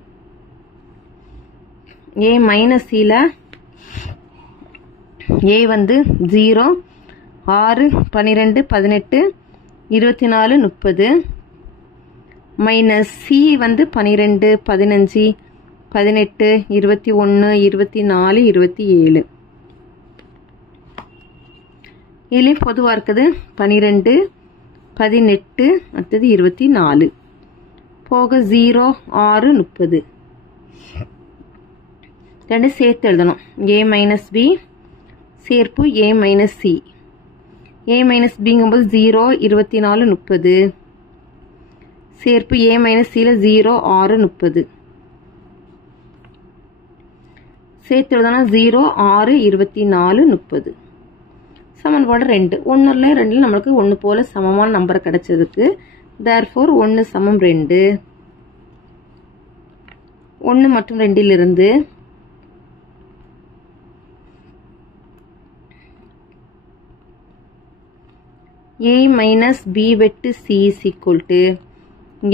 ஏ மைனஸ் சியில் ஏ வந்து 0 6 12 18 24 30 மைனஸ் சி வந்து 12 15 18 21 24 27. இதுலேயும் பொதுவாக இருக்குது 12 18 அடுத்தது 24 போக 0 6 30 ரெண்டு சேர்த்து எழுதணும். ஏ மைனஸ் பி சேர்ப்பு A minus C. A minus பிங்கும்போது 0 24 30 சேர்ப்பு ஏ மைனஸ் சியில் 0 6 30 சேர்த்து எழுதணும். 0 6 24 30 சமன்பாடு 2. 1ல் 2ல் நம்மளுக்கு 1 போல சமமான நம்பர் கிடைச்சதுக்கு தேர்ஃபோர் 1 சமம் 2. 1 மற்றும் 2லிருந்து A மைனஸ் பி வெட்டு C is equal to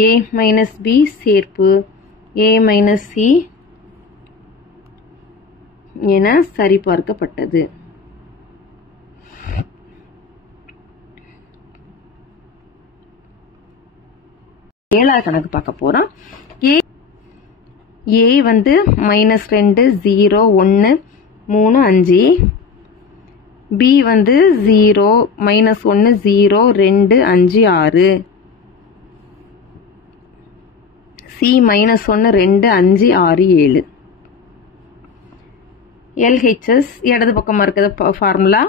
A minus B சேர்ப்பு A மைனஸ் C என சரிபார்க்கப்பட்டது. ஏழாவது கணக்கு பார்க்க போறோம். ஏ வந்து -2 0 1 3 5 பி வந்து 0 -1 0 2 5 6 சி -1 2 5 6 7. LHS இடது பக்கமாக இருக்கிற ஃபார்முலா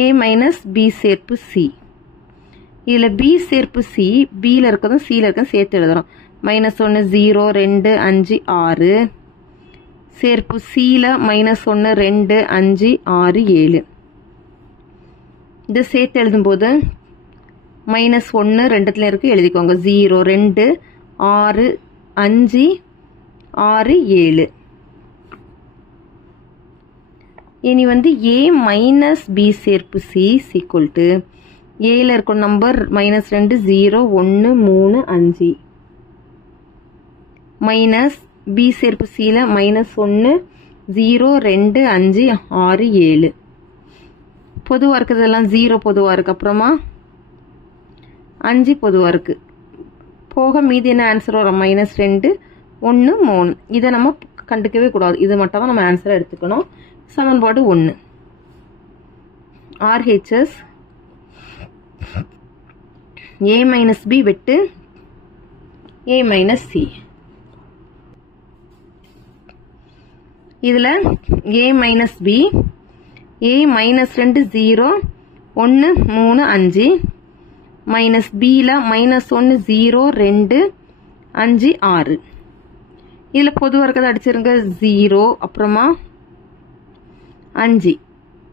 ஏ மைனஸ் பி சேர்ப்பு சி. இதில் பி சேர்ப்பு சி பியில் இருக்கிறதும் சியில் இருக்கிறதும் சேர்த்து எழுதுறோம். -1 0 2 5 6 சேர்ப்பு சியில் -1 2 5 6 7. இதை சேர்த்து எழுதும்போது -1 ரெண்டுத்துல இருக்கு எழுதிக்கோங்க. 0 2 6 5 6 7. இனி வந்து ஏ மைனஸ் பி சேர்ப்பு சி ஈக்குவல் டு ஏல இருக்கும் நம்பர் -2 0 1 3 5 மைனஸ் பி சேர்ப்பு சியில் -1 0 2 5 6 7. பொதுவாக இருக்கிறதெல்லாம் 0 பொதுவாக இருக்கு, அப்புறமா 5 பொதுவாக இருக்கு. போக மீதி என்ன ஆன்சர் வரும்? -2 1 3. இதை நம்ம கண்டுக்கவே கூடாது, இது மட்டும் தான் நம்ம ஆன்சரை எடுத்துக்கணும். சமன்பாடு 1. RHS A மைனஸ் பி வெட்டு A மைனஸ் சி. இதில் A minus B A -2 0 1 3 5 minus பியில் -1 0 2 5 6. இதில் பொதுவாக இருக்கிறத அடிச்சிருங்க. 0 அப்புறமா 5.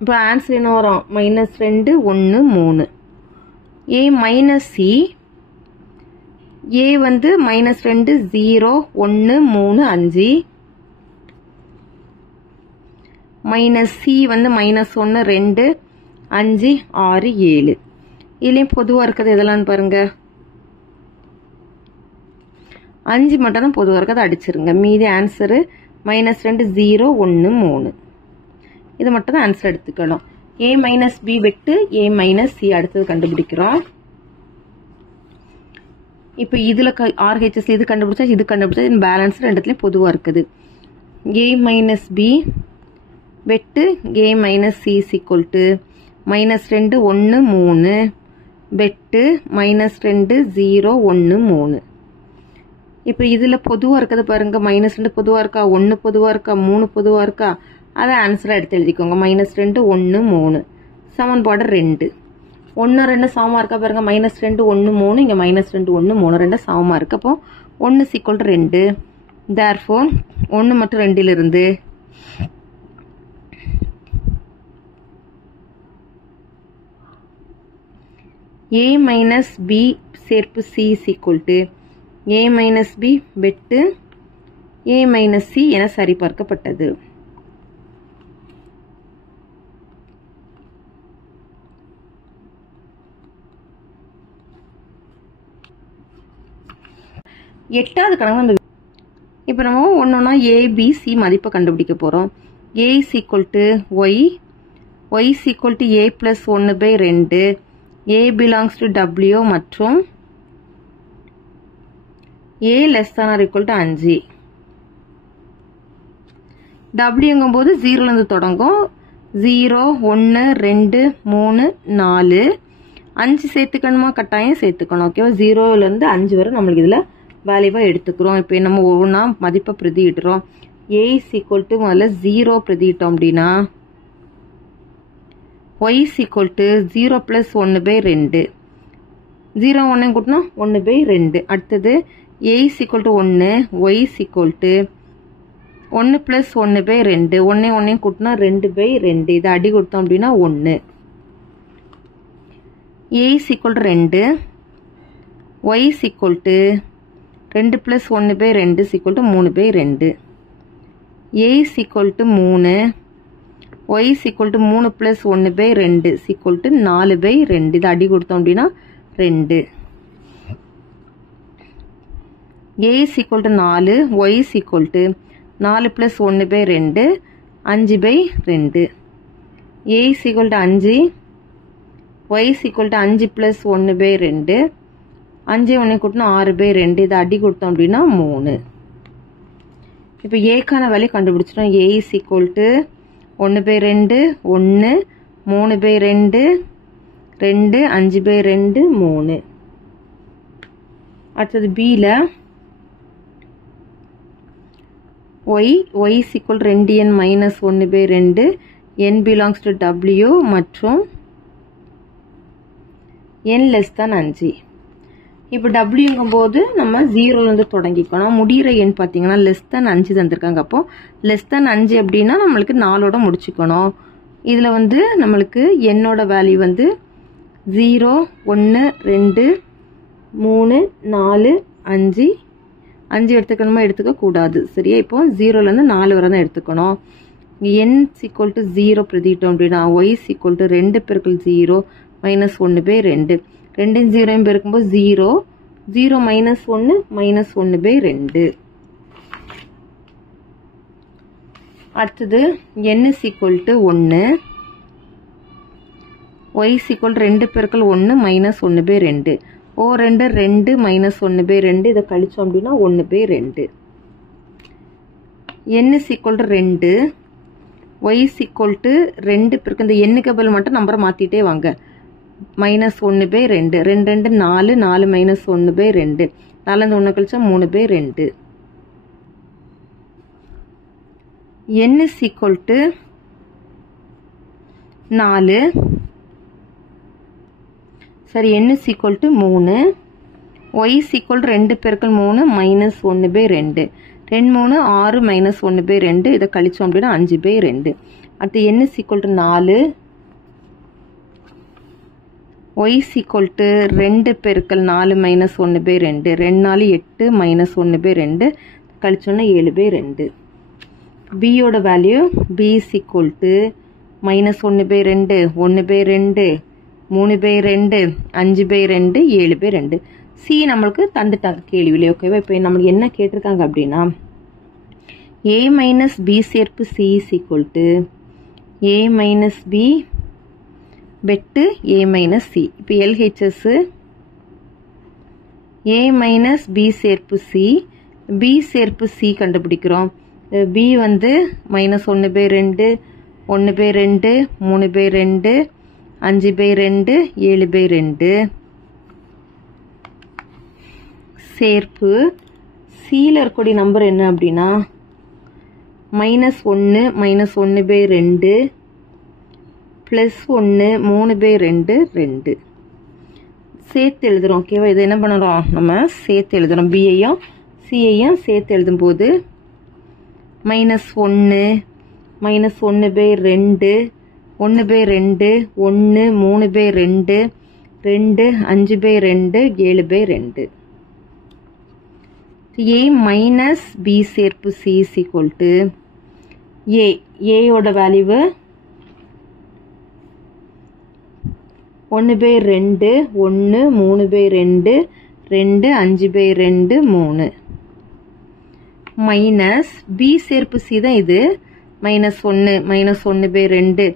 இப்போ ஆன்சர் என்ன வரும்? -2 1 3. ஏ மைனஸ் சி ஏ வந்து -2 0 1 3 5 மைனஸ் சி வந்து -1 2 5 6 7. இதுலேயும் பொதுவாக இருக்கிறது எதெல்லாம் பாருங்க. 5 மட்டும் தான் பொதுவாக இருக்கிறது அடிச்சிருங்க. மீதி ஆன்சரு -2 0 1 3. இது மட்டும் தான் ஆன்சர் எடுத்துக்கணும். a - b வெட்டு a - c அடுத்தது கண்டுபிடிக்கிறோம். இப்போ இதுல RHS இது கண்டுபிடிச்சா இது கண்டுபிடிச்சா பேலன்ஸ் ரெண்டுத்துலயும் பொதுவா இருக்குது. a - b வெட்டு a - c = -2 1 3 வெட்டு -2 0 1 3. இப்போ இதுல பொதுவா இருக்குது பாருங்க. -2 பொதுவா இருக்கா, 1 பொதுவா இருக்கா, 3 பொதுவா இருக்கா, அதை ஆன்சரா எடுத்து எழுதிக்கோங்க. -2 1 3 சமன்பாடு 2. 1 2 சமமா இருக்கா பாருங்க. -2 1 3 இங்க -2 1 3 2 சமமா இருக்கு. அப்போ 1 = 2. therefore 1 மற்றும் 2 இருந்து a - b சேர்ப்பு c = a - b வெட்டு a - c என சரிபார்க்கப்பட்டது. எட்டாவது கணக்கு இப்போ நம்ம ஒன்னொன்னா a b c மதிப்பை கண்டுபிடிக்க போறோம். a = y, y = a + 1/2, a belongs to w மற்றும் a less than or equal to 5. w போது 0 இருந்து தொடங்கும். 0 1 2 3 4 5 சேர்த்துக்கணுமா, கட்டாயம் சேர்த்துக்கணும். ஓகேவா, 0 இருந்து 5 வரை நம்மளுக்கு இதுல வேல்யூவா எடுத்துக்கிறோம். இப்போ நம்ம ஒவ்வொன்றா மதிப்பை பிரதியிடுறோம். a = முதல்ல 0 பிரதியிட்டோம் அப்படின்னா y = 0 + 1/2, 0 1 கூட்டினா 1/2. அடுத்தது a = 1, y = 1 + 1/2, 1 1 கூட்டினா 2/2. இதை அடி கொடுத்தோம் அப்படின்னா 1. a = 2, y = 2 + 1/2 = 3/2. a = 3, y = 3 + 1/2 = 4/2. இதை அடி கொடுத்தோம் அப்படின்னா 2. a = 4, y = 4 + 1/2 5/2. a = 5, y = 5 + 1/2, 5 1 கூட்டினா 6/2. இதை அடி கொடுத்தோம் அப்படின்னா 3. இப்போ ஏக்கான வேல்யூ கண்டுபிடிச்சிட்டோம். a = 1/2 1 3/2 2 5/2 3. அடுத்தது bல y = 2n - 1/2, n belongs to w மற்றும் n less than 5. இப்போ w போது நம்ம 0 இருந்து தொடங்கிக்கணும். முடிகிற எண் பார்த்தீங்கன்னா less than 5 தந்திருக்காங்க. அப்போ less than 5 அப்படின்னா நம்மளுக்கு 4ஓட முடிச்சுக்கணும். இதில் நம்மளுக்கு என்னோட வேல்யூ 0 1 2 3 4 5 5 எடுத்துக்கணுமா, எடுத்துக்க கூடாது. சரியா, இப்போ 0லேருந்து 4 வரை தான் எடுத்துக்கணும். n = 0 பிரதிட்டோம் அப்படின்னா y = 2 × 0 - 1/2, 2 0 பெருக்கும்போது 0 0 - 1 -1/2. அடுத்தது n = 1, y = 2 × 1 - 1/2. 2 2 -1/2. இதை கழிச்சோம் அப்படின்னா 1/2. n = 2, y = 2 பெருக்கு இந்த எண்ணுக்கு பதில் மட்டும் நம்பரை மாத்திட்டே வாங்க. -1/2, 2 2 4 4 -1/2, 4 1 கழிச்சா 3/2. n = 4, சரி, n = 3, y = 2 × 3 -1/2, 2 3 6 -1/2. இதை கழிச்சோம் அப்படின்னா 5/2. அடுத்து n = 4, y = 2 × 4 -1/2, 2 4 8 -1/2. கழிச்சோன்னா 7/2. bயோட value b = -1/2 1/2 3/2 5/2 7/2. c நம்மளுக்கு தந்துட்டாங்க கேள்வியிலே. ஓகேவா, இப்போ நம்மளுக்கு என்ன கேட்டிருக்காங்க அப்படின்னா a minus b சேர்ப்பு c is equal to a minus b வெட்டு a minus c. இப்போ LHS a minus b சேர்ப்பு c, b சேர்ப்பு c கண்டுபிடிக்கிறோம். b வந்து -1/2, 1/2, 3/2, 5/2, 7/2. சேர்ப்பு cல இருக்கக்கூடிய நம்பர் என்ன அப்படின்னா -1 -1/2 +1 3/2 2 சேர்த்து எழுதுறோம். ஓகேவா? இது என்ன பண்ணுறோம், நம்ம சேர்த்து எழுதுறோம். பிஐயும் சிஐயும் சேர்த்து எழுதும்போது -1 -1/2 1/2 1 3/2 2 5/2 7/2. a minus b சேர்ப்பு c is equal to a ஓட வேல்யூ 1/2 1 3/2 2 5/2 3 மைனஸ் b சேர்ப்பு c தான் இது. -1 -1/2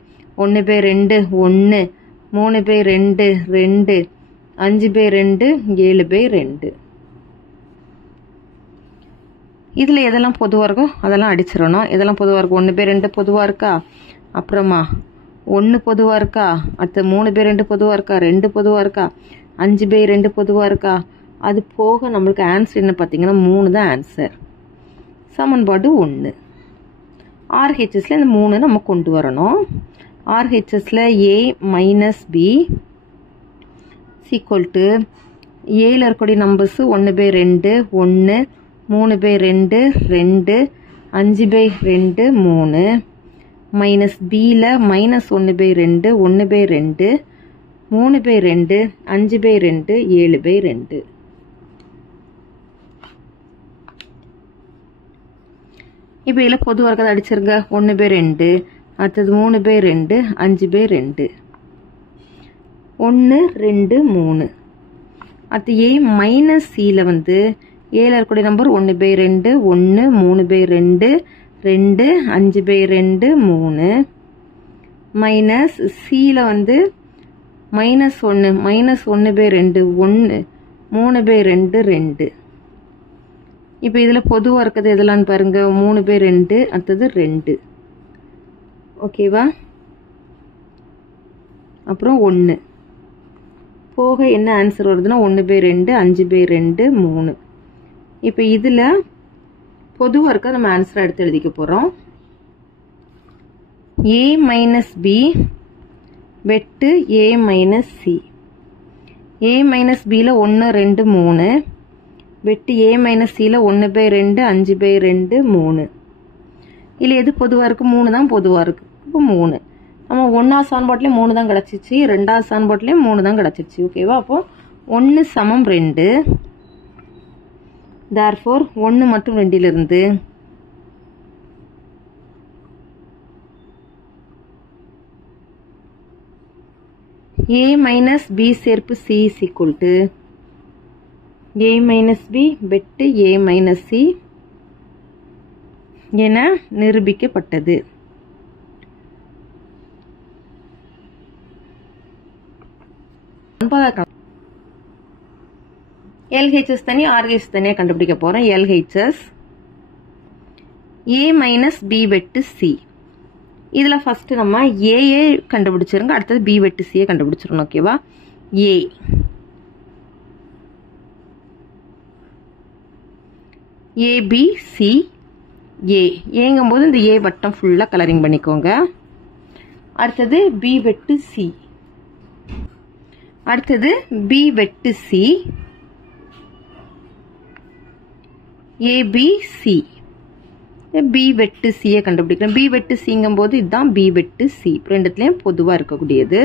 1/2 1 3/2 2 5/2 7/2. இதில் எதெல்லாம் பொதுவாக இருக்கோ அதெல்லாம் அடிச்சிடணும். எதெல்லாம் பொதுவாக இருக்கும், 1/2 பொதுவாக இருக்கா, அப்புறமா 1 பொதுவாக இருக்கா, அடுத்து 3/2 பொதுவாக இருக்கா, 2 பொதுவாக இருக்கா, 5/2 பொதுவாக இருக்கா. அது போக நம்மளுக்கு ஆன்சர் என்ன பார்த்தீங்கன்னா 3 தான் ஆன்சர். சமன்பாடு 1. ஆர்ஹெச்எஸில் இந்த 3 நம்ம கொண்டு வரணும். ஆர்ஹெச்எஸில் a minus b equal to ஏல இருக்கக்கூடிய நம்பர்ஸ் 1/2 1 3/2 2 5/2 3 மைனஸ் பியில் -1/2 1/2 3/2 5/2 7/2. இப்போ இதில் பொதுவாக இருக்கிறத அடிச்சிருங்க. 1/2 அடுத்தது 3/2 5/2 1 2 3. அடுத்து a மைனஸ் சியில் வந்து ஏல இருக்கக்கூடிய நம்பர் 1/2 1 3/2 2 5/2 3 மைனஸ் சியில் வந்து -1 -1/2 1 3/2 2. இப்போ இதில் பொதுவாக இருக்கிறது எதெல்லாம் பாருங்க, 3/2 அடுத்தது 2. ஓகேவா? அப்புறம் 1 போக என்ன ஆன்சர் வருதுன்னா 1/2 5/2 3. இப்போ இதில் பொதுவாக இருக்க நம்ம ஆன்சரை எடுத்து எழுதிக்க போகிறோம். a மைனஸ் b வெட்டு a minus c. a minus பியில் 1 2 3 வெட்டு a மைனஸ் சியில் 1/2 5/2 3. இல்லை எது பொதுவாக இருக்குது, 3 தான் பொதுவாக இருக்குது. இப்போ 3 நம்ம 1ஆவது சமன்பாட்டிலே 3 தான் கிடச்சிச்சு, 2ஆவது சமன்பாட்டிலே 3 தான் கிடச்சிச்சு. ஓகேவா? அப்போது 1 சமம் 2. தேர்ஃபோர் 1 மற்றும் 2லிருந்து a மைனஸ் b சேர்ப்பு c is equal to a minus b வெட்டு a மைனஸ் c என நிரூபிக்கப்பட்டது. எல்ஹெச்எஸ் தனி ஆர்ஹெச் தனியாக கண்டுபிடிக்க போகிறோம். எல்ஹெச்எஸ் a மைனஸ் b வெட்டு c. இதில் ஃபஸ்ட்டு நம்ம ஏஏ கண்டுபிடிச்சிருங்க, அடுத்தது b வெட்டு சியை கண்டுபிடிச்சிடணும். ஓகேவா? a ஏபிசி ஏ ஏங்கும்போது இந்த ஏ வட்டம் ஃபுல்லாக கலரிங் பண்ணிக்கோங்க. அடுத்தது பி வெட்டு சி, அடுத்தது பி வெட்டு சி, ஏபிசி பி வெட்டு சியை கண்டுபிடிக்கிறோம். பி வெட்டு சிங்கும் போது இதுதான் பி வெட்டு சி, ரெண்டுத்துலேயும் பொதுவாக இருக்கக்கூடியது.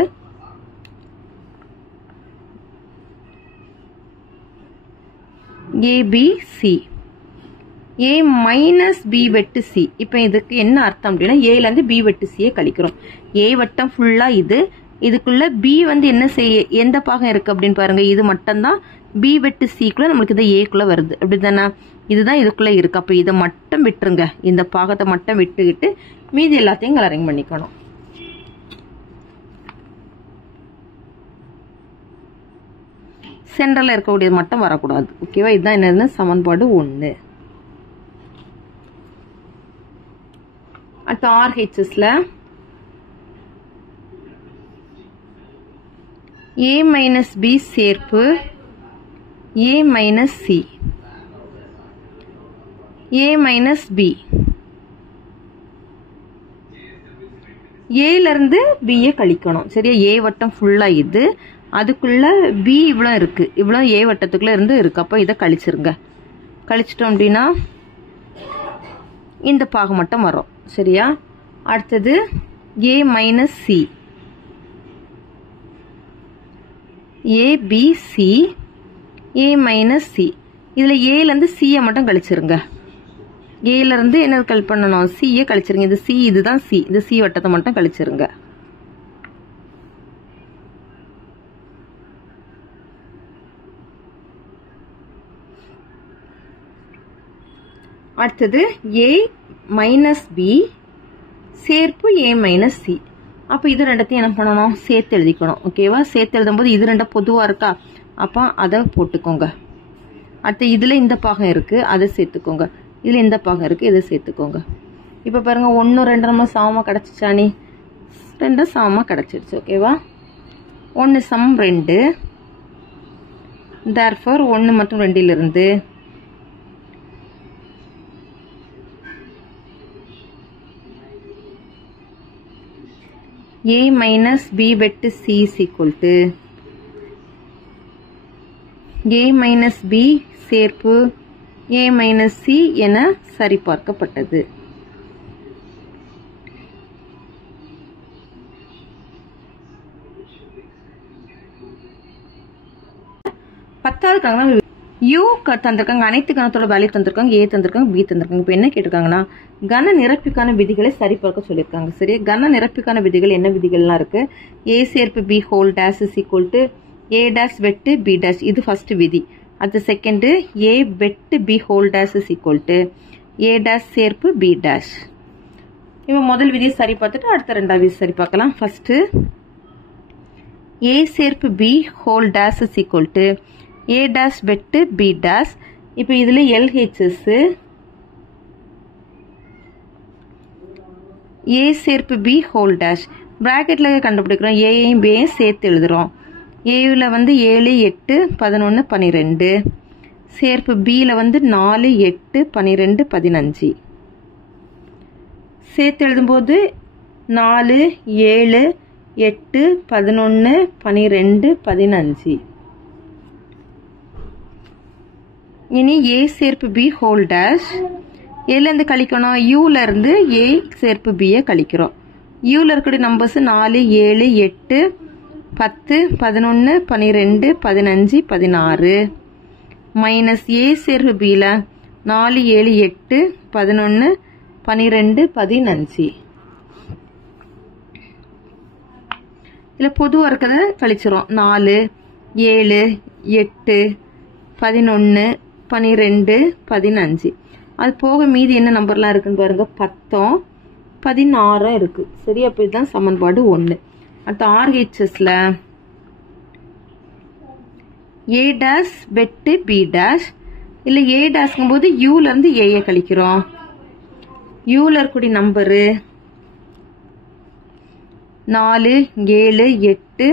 ஏபிசி ஏ மைனஸ் பி வெட்டு சி. இப்போ இதுக்கு என்ன அர்த்தம் அப்படின்னா ஏலேருந்து பி வெட்டு சியை கழிக்கிறோம். ஏ வட்டம் ஃபுல்லாக இது, இதுக்குள்ள பி வந்து என்ன செய்ய எந்த பாகம் இருக்குது அப்படின்னு பாருங்க, இது மட்டும்தான் பி வெட்டு சிக்குள்ளே நம்மளுக்கு இந்த ஏக்குள்ளே வருது. அப்படி தானே? இதுதான் இதுக்குள்ளே இருக்குது. அப்போ இதை மட்டும் விட்டுருங்க, இந்த பாகத்தை மட்டும் விட்டுக்கிட்டு மீதி எல்லாத்தையும் கலரிங் பண்ணிக்கணும். சென்டரில் இருக்கக்கூடியது மட்டும் வரக்கூடாது. ஓகேவா? இதுதான் என்னது சமன்பாடு 1. அடுத்து RHSல A மைனஸ் B சேர்ப்பு A minus C A minus B ஏலேருந்து பியை கழிக்கணும். சரியா? ஏ வட்டம் ஃபுல்லாக இது, அதுக்குள்ள பி இவ்வளோ இருக்குது, இவ்வளோ ஏ வட்டத்துக்குள்ளே இருந்து இருக்குது. அப்போ இதை கழிச்சிருங்க. கழிச்சிட்டோம் அப்படின்னா இந்த பாகம் மட்டும் வரும். சரியா? அடுத்தது ஏ மைனஸ் சி ஏபிசி ஏ மைனஸ் சி. இதில் ஏலேருந்து சியை மட்டும் கழிச்சிருங்க. ஏலேருந்து என்ன கல் பண்ணணும்? சியை கழிச்சிருங்க. இது சி, இதுதான் சி, இந்த சி வட்டத்தை மட்டும் கழிச்சிருங்க. அடுத்தது ஏ மைனஸ் பி சேர்ப்பு ஏ மைனஸ் சி. அப்போ இது ரெண்டத்தையும் என்ன பண்ணணும்? சேர்த்து எழுதிக்கணும். ஓகேவா? சேர்த்து எழுதும்போது இது ரெண்டும் பொதுவாக இருக்கா, அப்போ அதை போட்டுக்கோங்க. அடுத்து இதில் இந்த பாகம் இருக்குது, அதை சேர்த்துக்கோங்க. இதில் இந்த பாகம் இருக்குது, இதை சேர்த்துக்கோங்க. இப்போ பாருங்கள், 1 2 நம்ம சமமாக கிடச்சிச்சானே, 2 சமமாக கிடச்சிடுச்சு. ஓகேவா? 1 சமம் 2. therefore 1 மற்றும் 2லிருந்து A minus B வெட்டு C is equal to A minus B சேர்ப்பு A minus C என சரிபார்க்கப்பட்டது. பத்தாவது கணக்கு U தந்திருக்காங்க, அனைத்து கணத்தோட வேல்யூ தந்திருக்காங்க, A தந்திருக்காங்க, B தந்திருக்காங்க. இப்போ என்ன கேட்டிருக்காங்கன்னா கன நிரப்பிக்கான விதிகளை சரிபார்க்க சொல்லியிருக்காங்க. சரியா? கன நிரப்பிக்கான விதிகள் என்ன விதிகள்லாம் இருக்கு? A சேர்ப்பு B whole dash is equal to A dash வெட்டு B டேஷ். இது ஃபர்ஸ்ட் விதி. அடுத்த செகண்ட் A வெட்டு B whole dash is equal to A dash சேர்ப்பு B டேஷ். இப்போ முதல் விதியை சரி பார்த்துட்டு அடுத்த ரெண்டாவது விதி சரி பார்க்கலாம். ஃபர்ஸ்ட் A சேர்ப்பு B whole dash is equal to A dash வெட்டு B டேஷ். இப்போ இதில் LHS A சேர்ப்பு B ஹோல் டேஷ் பிராக்கெட்டில் கண்டுபிடிக்கிறோம். ஏயும் பியையும் சேர்த்து எழுதுகிறோம். ஏவில் வந்து 7 8 11 12 சேர்ப்பு பியில் வந்து 4 8 12 15 சேர்த்து எழுதும்போது 4 7 8 11 12 15. இனி A சேர்ப்பு B ஹோல் டேஷ் எதுலேருந்து கழிக்கணும்? யூல இருந்து A சேர்ப்பு Bயை கழிக்கிறோம். யூல இருக்கக்கூடிய நம்பர்ஸ் 4 7 8 10 11 12 15 16 மைனஸ் A சேர்ப்பு Bல 4 7 8 11 12 15. இதில் பொதுவாக இருக்கிறத கழிச்சிரும். 4 7 8 11 12 15. அது போக மீதி என்ன நம்பர்லாம் இருக்குன்னு பாருங்க. 10 16 இருக்கு. சரி, அப்போ இதுதான் சமன்பாடு 1. அடுத்த RHSல A டேஷ் வெட்டு B டேஷ். இல்லை A டேஷ்ங்கும் போது யூல இருந்து ஏயை கழிக்கிறோம். யூல இருக்கக்கூடிய நம்பரு 4 7 8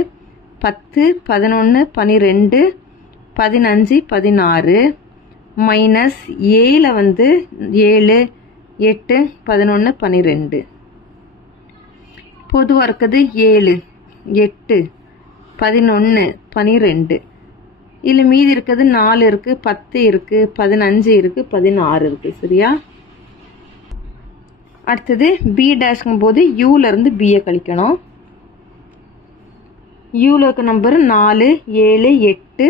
10 11 12 15 16 மைனஸ் ஏல வந்து 7 8 11 12 பொதுவாக இருக்குது 7 8 11 12. இதில் மீதி இருக்கிறது 4 இருக்கு, 10 இருக்கு, 15 இருக்கு, 16 இருக்கு. சரியா? அடுத்தது B டேஷ்ங்கும் போது யூல இருந்து பியை கழிக்கணும். யூல இருக்க நம்பர் 4 7 8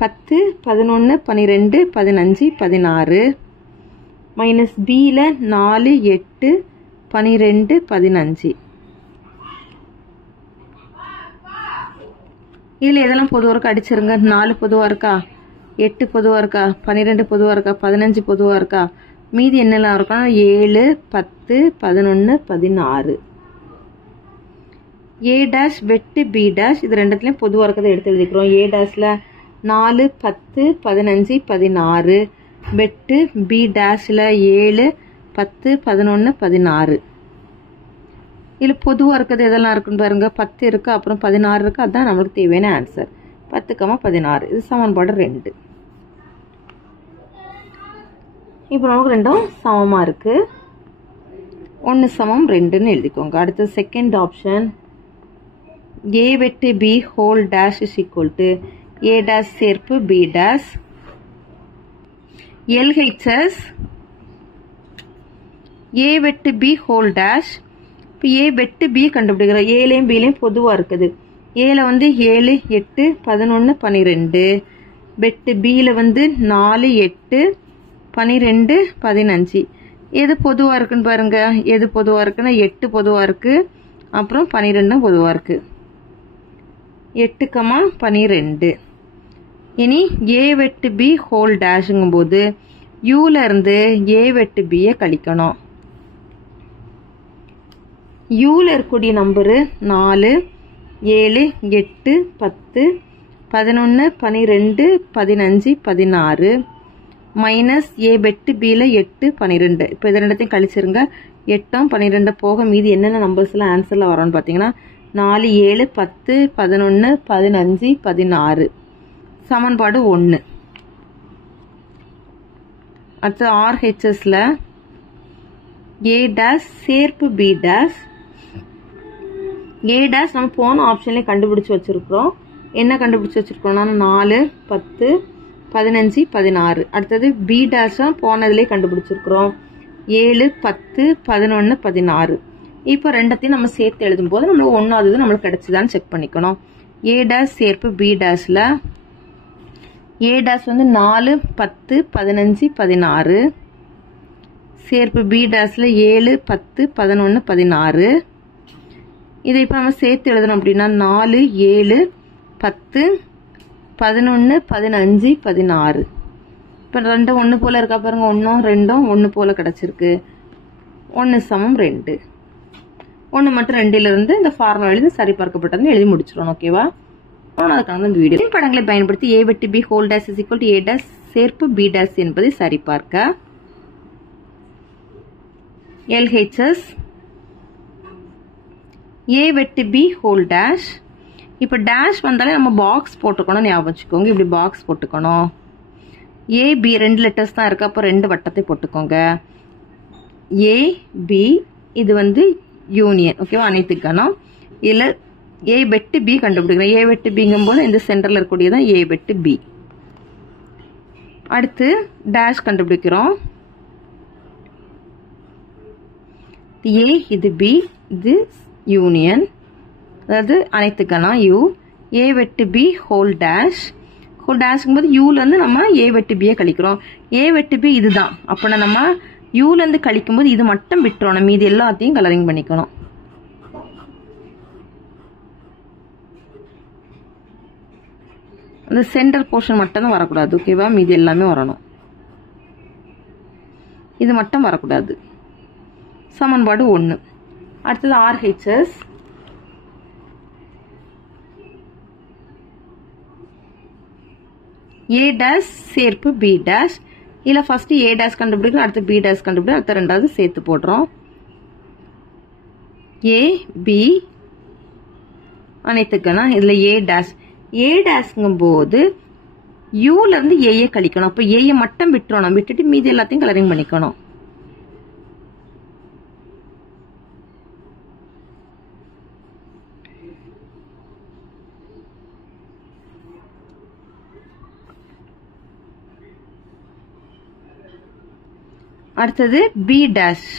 10 11 12 15 16 மைனஸ் பியில் 4 8 12 15. இதில் எதெல்லாம் பொதுவாக இருக்கு அடிச்சிருங்க. 4 பொதுவாக இருக்கா? 8 பொதுவாக இருக்கா, 12 பொதுவாக இருக்கா, 15 பொதுவாக இருக்கா, மீதி என்னெல்லாம் இருக்கா, 7, 10, 11, 16. ஏ டேஷ் வெட்டு பி டேஷ் இது ரெண்டுத்துலேயும் பொதுவாக இருக்கிறத எடுத்து எழுதிக்கிறோம். ஏ டேஷில் 4, 10, 15, 16 வெட்டு பி டேஷில் 7, 10, 11, 16. இதில் பொதுவாக இருக்கிறது எதெல்லாம் இருக்குன்னு பாருங்கள். 10 இருக்குது, அப்புறம் 16 இருக்குது. அதுதான் நம்மளுக்கு தேவையான ஆன்சர். 10, 16. இது சமன்பாடு 2. இப்போ நமக்கு ரெண்டும் சமமாக இருக்குது. 1 சமம் 2ன்னு எழுதிக்கோங்க. அடுத்து செகண்ட் ஆப்ஷன் ஏ வெட்டு B whole dash is equal to A dash சேர்ப்பு பி டேஷ் எல்ஹெச்எஸ் ஏ வெட்டு பி ஹோல் டேஷ். இப்போ ஏ வெட்டு பி கண்டுபிடிக்கிறோம். ஏலையும் பிலையும் பொதுவாக இருக்குது. ஏல வந்து 7, 8, 11, 12 வெட்டு பியில் வந்து 4, 8, 12, 15. எது பொதுவாக இருக்குன்னு பாருங்க. எது பொதுவாக இருக்குன்னா 8 பொதுவாக இருக்குது, அப்புறம் 12 பொதுவாக இருக்குது. 8, 12. இனி ஏ வெட்டு பி ஹோல் டேஷுங்கும் போது யூல இருந்து ஏ வெட்டு பியை கழிக்கணும். யூல இருக்கக்கூடிய நம்பரு 4, 7, 8, 10, 11, 12, 15, 16 மைனஸ் ஏ வெட்டு பியில் 8, 12. இப்போ இது ரெண்டத்தையும் கழிச்சிருங்க. 8, 12 போக மீதி என்னென்ன நம்பர்ஸ்லாம் ஆன்சரில் வரோன்னு பார்த்தீங்கன்னா 4, 7, 10, 11, 15, 16. சமன்பாடு 1. அடுத்து ஆர்ஹெச்எஸில் ஏ டேஷ் சேர்ப்பு பி டேஷ். ஏ டேஷ் நம்ம போன ஆப்ஷன்லேயே கண்டுபிடிச்சி வச்சுருக்குறோம். என்ன கண்டுபிடிச்சி வச்சுருக்கோம்னா 4, 10, 15, 16. அடுத்தது பி டேஷும் போனதுலேயே கண்டுபிடிச்சிருக்கிறோம். 7, 10, 11, 16. இப்போ ரெண்டத்தையும் நம்ம சேர்த்து எழுதும்போது நம்மளுக்கு ஒன்றாவது நம்மளுக்கு கிடைச்சிதான்னு செக் பண்ணிக்கணும். ஏ டேஷ் சேர்ப்பு பி டேஷில் ஏ டேஷ் வந்து 4, 10, 15, 16 சேர்ப்பு பி டேஷில் 7, 10, 11, 16. இதை இப்போ நம்ம சேர்த்து எழுதணும் அப்படின்னா 4, 7, 10, 11, 15, 16. இப்போ 2 1 போல் இருக்கா பாருங்க. 1, 2 1 போல் கிடச்சிருக்கு. 1 சமம் 2. 1 மற்றும் 2லிருந்து இந்த ஃபார்முலா எழுதி சரிபார்க்கப்பட்டதுன்னு எழுதி முடிச்சிடணும். ஓகேவா? அதுக்கான இந்த வீடியோ படங்களை பயன்படுத்தி ஏ வெட்டு B whole dash is equal to A dash சேர்ப்பு பி டேஷ் என்பதை சரிபார்க்க. எல்ஹெச்எஸ் ஏ வெட்டு பி ஹோல் டேஷ். இப்போ டேஷ் வந்தாலே நம்ம பாக்ஸ் போட்டுக்கணும். ஞாபகம் வச்சுக்கோங்க. இப்படி பாக்ஸ் போட்டுக்கணும். ஏ பி 2 லெட்டர்ஸ் தான் இருக்கு. அப்போ 2 வட்டத்தை போட்டுக்கோங்க. ஏ பி இது வந்து யூனியன். ஓகேவா? அனைத்து கணம். இதில் ஏ வெட்டு பி கண்டுபிடிக்கிறோம். ஏ வெட்டு பிங்கும்போது இந்த சென்டரில் இருக்கக்கூடியதான் ஏ வெட்டு பி. அடுத்து டேஷ் கண்டுபிடிக்கிறோம். ஏ இது பி இது யூனியன், அதாவது அனைத்து கணம் யூ. ஏ வெட்டு பி ஹோல் டேஷ். ஹோல் டேஷ்ங்கும்போது யூலேருந்து நம்ம ஏ வெட்டு பியை கழிக்கிறோம். ஏ வெட்டு பி இதுதான். அப்படின்னா நம்ம யூலேருந்து கழிக்கும்போது இது மட்டும் விட்டுறோம். மீதி எல்லாத்தையும் கலரிங் பண்ணிக்கணும். அந்த சென்டர் போர்ஷன் மட்டும் தான் வரக்கூடாது. ஓகேவா? மீதி எல்லாமே வரணும். இது மட்டும் வரக்கூடாது. சமன்பாடு 1. அடுத்தது ஆர்ஹெச்எஸ் ஏ டேஷ் சேர்ப்பு பி டேஷ். இதில் ஃபஸ்ட்டு ஏ டேஷ் கண்டுபிடிக்கிறோம், அடுத்து பி டேஷ் கண்டுபிடிக்கிறோம், அடுத்த ரெண்டாவது சேர்த்து போடுறோம். ஏ பி அனைத்துக்கணும். இதில் ஏ டேஷ். ஏ டேஷ்ங்கும் போது யூலேருந்து ஏயை கழிக்கணும். அப்போ ஏயை மட்டும் விட்டுறணும். விட்டுட்டு மீதி எல்லாத்தையும் கலரிங் பண்ணிக்கணும். அடுத்தது பி டேஷ்.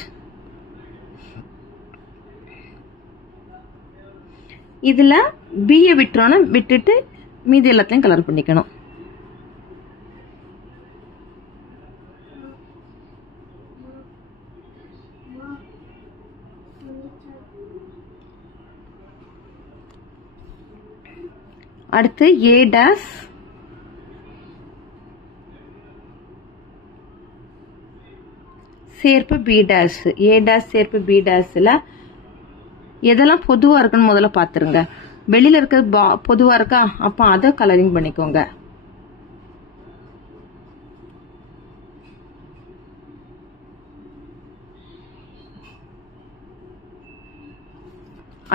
இதுல பியை விட்டுறோம். விட்டுட்டு மீதி எல்லாத்தையும் கலர் பண்ணிக்கணும். அடுத்து ஏ டேஷ் சேர்ப்பு பி டேஷ், ஏ டேஷ் சேர்ப்பு பி டேஷில் எதெல்லாம் பொதுவாக இருக்குன்னு முதல்ல பார்த்துருங்க. வெளியில் இருக்கிறது பொதுவாக இருக்கா, அப்போ அதை கலரிங் பண்ணிக்கோங்க.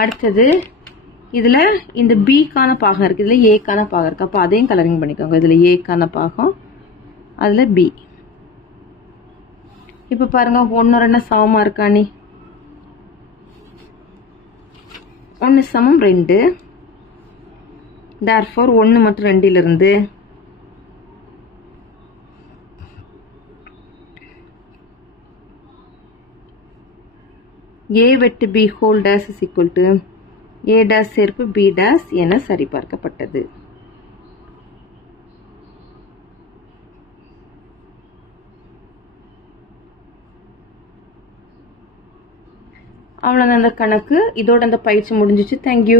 அடுத்தது இதில் இந்த பிக்கான பாகம் இருக்குது, இதில் ஏக்கான பாகம் இருக்குது, அப்போ அதையும் கலரிங் பண்ணிக்கோங்க. இதில் ஏக்கான பாகம், அதில் பி. இப்போ பாருங்க 1 2 சமமாக இருக்கா, நீ 1 சமம் 2. therefore 1 மற்றும் 2லிருந்து a வெட்டு b whole dash is equal to a dash சேர்ப்பு b டேஷ் என சரிபார்க்கப்பட்டது. அவ்வளோதான் அந்த கணக்கு. இதோட அந்த பயிற்சி முடிஞ்சிச்சு. தேங்க்யூ.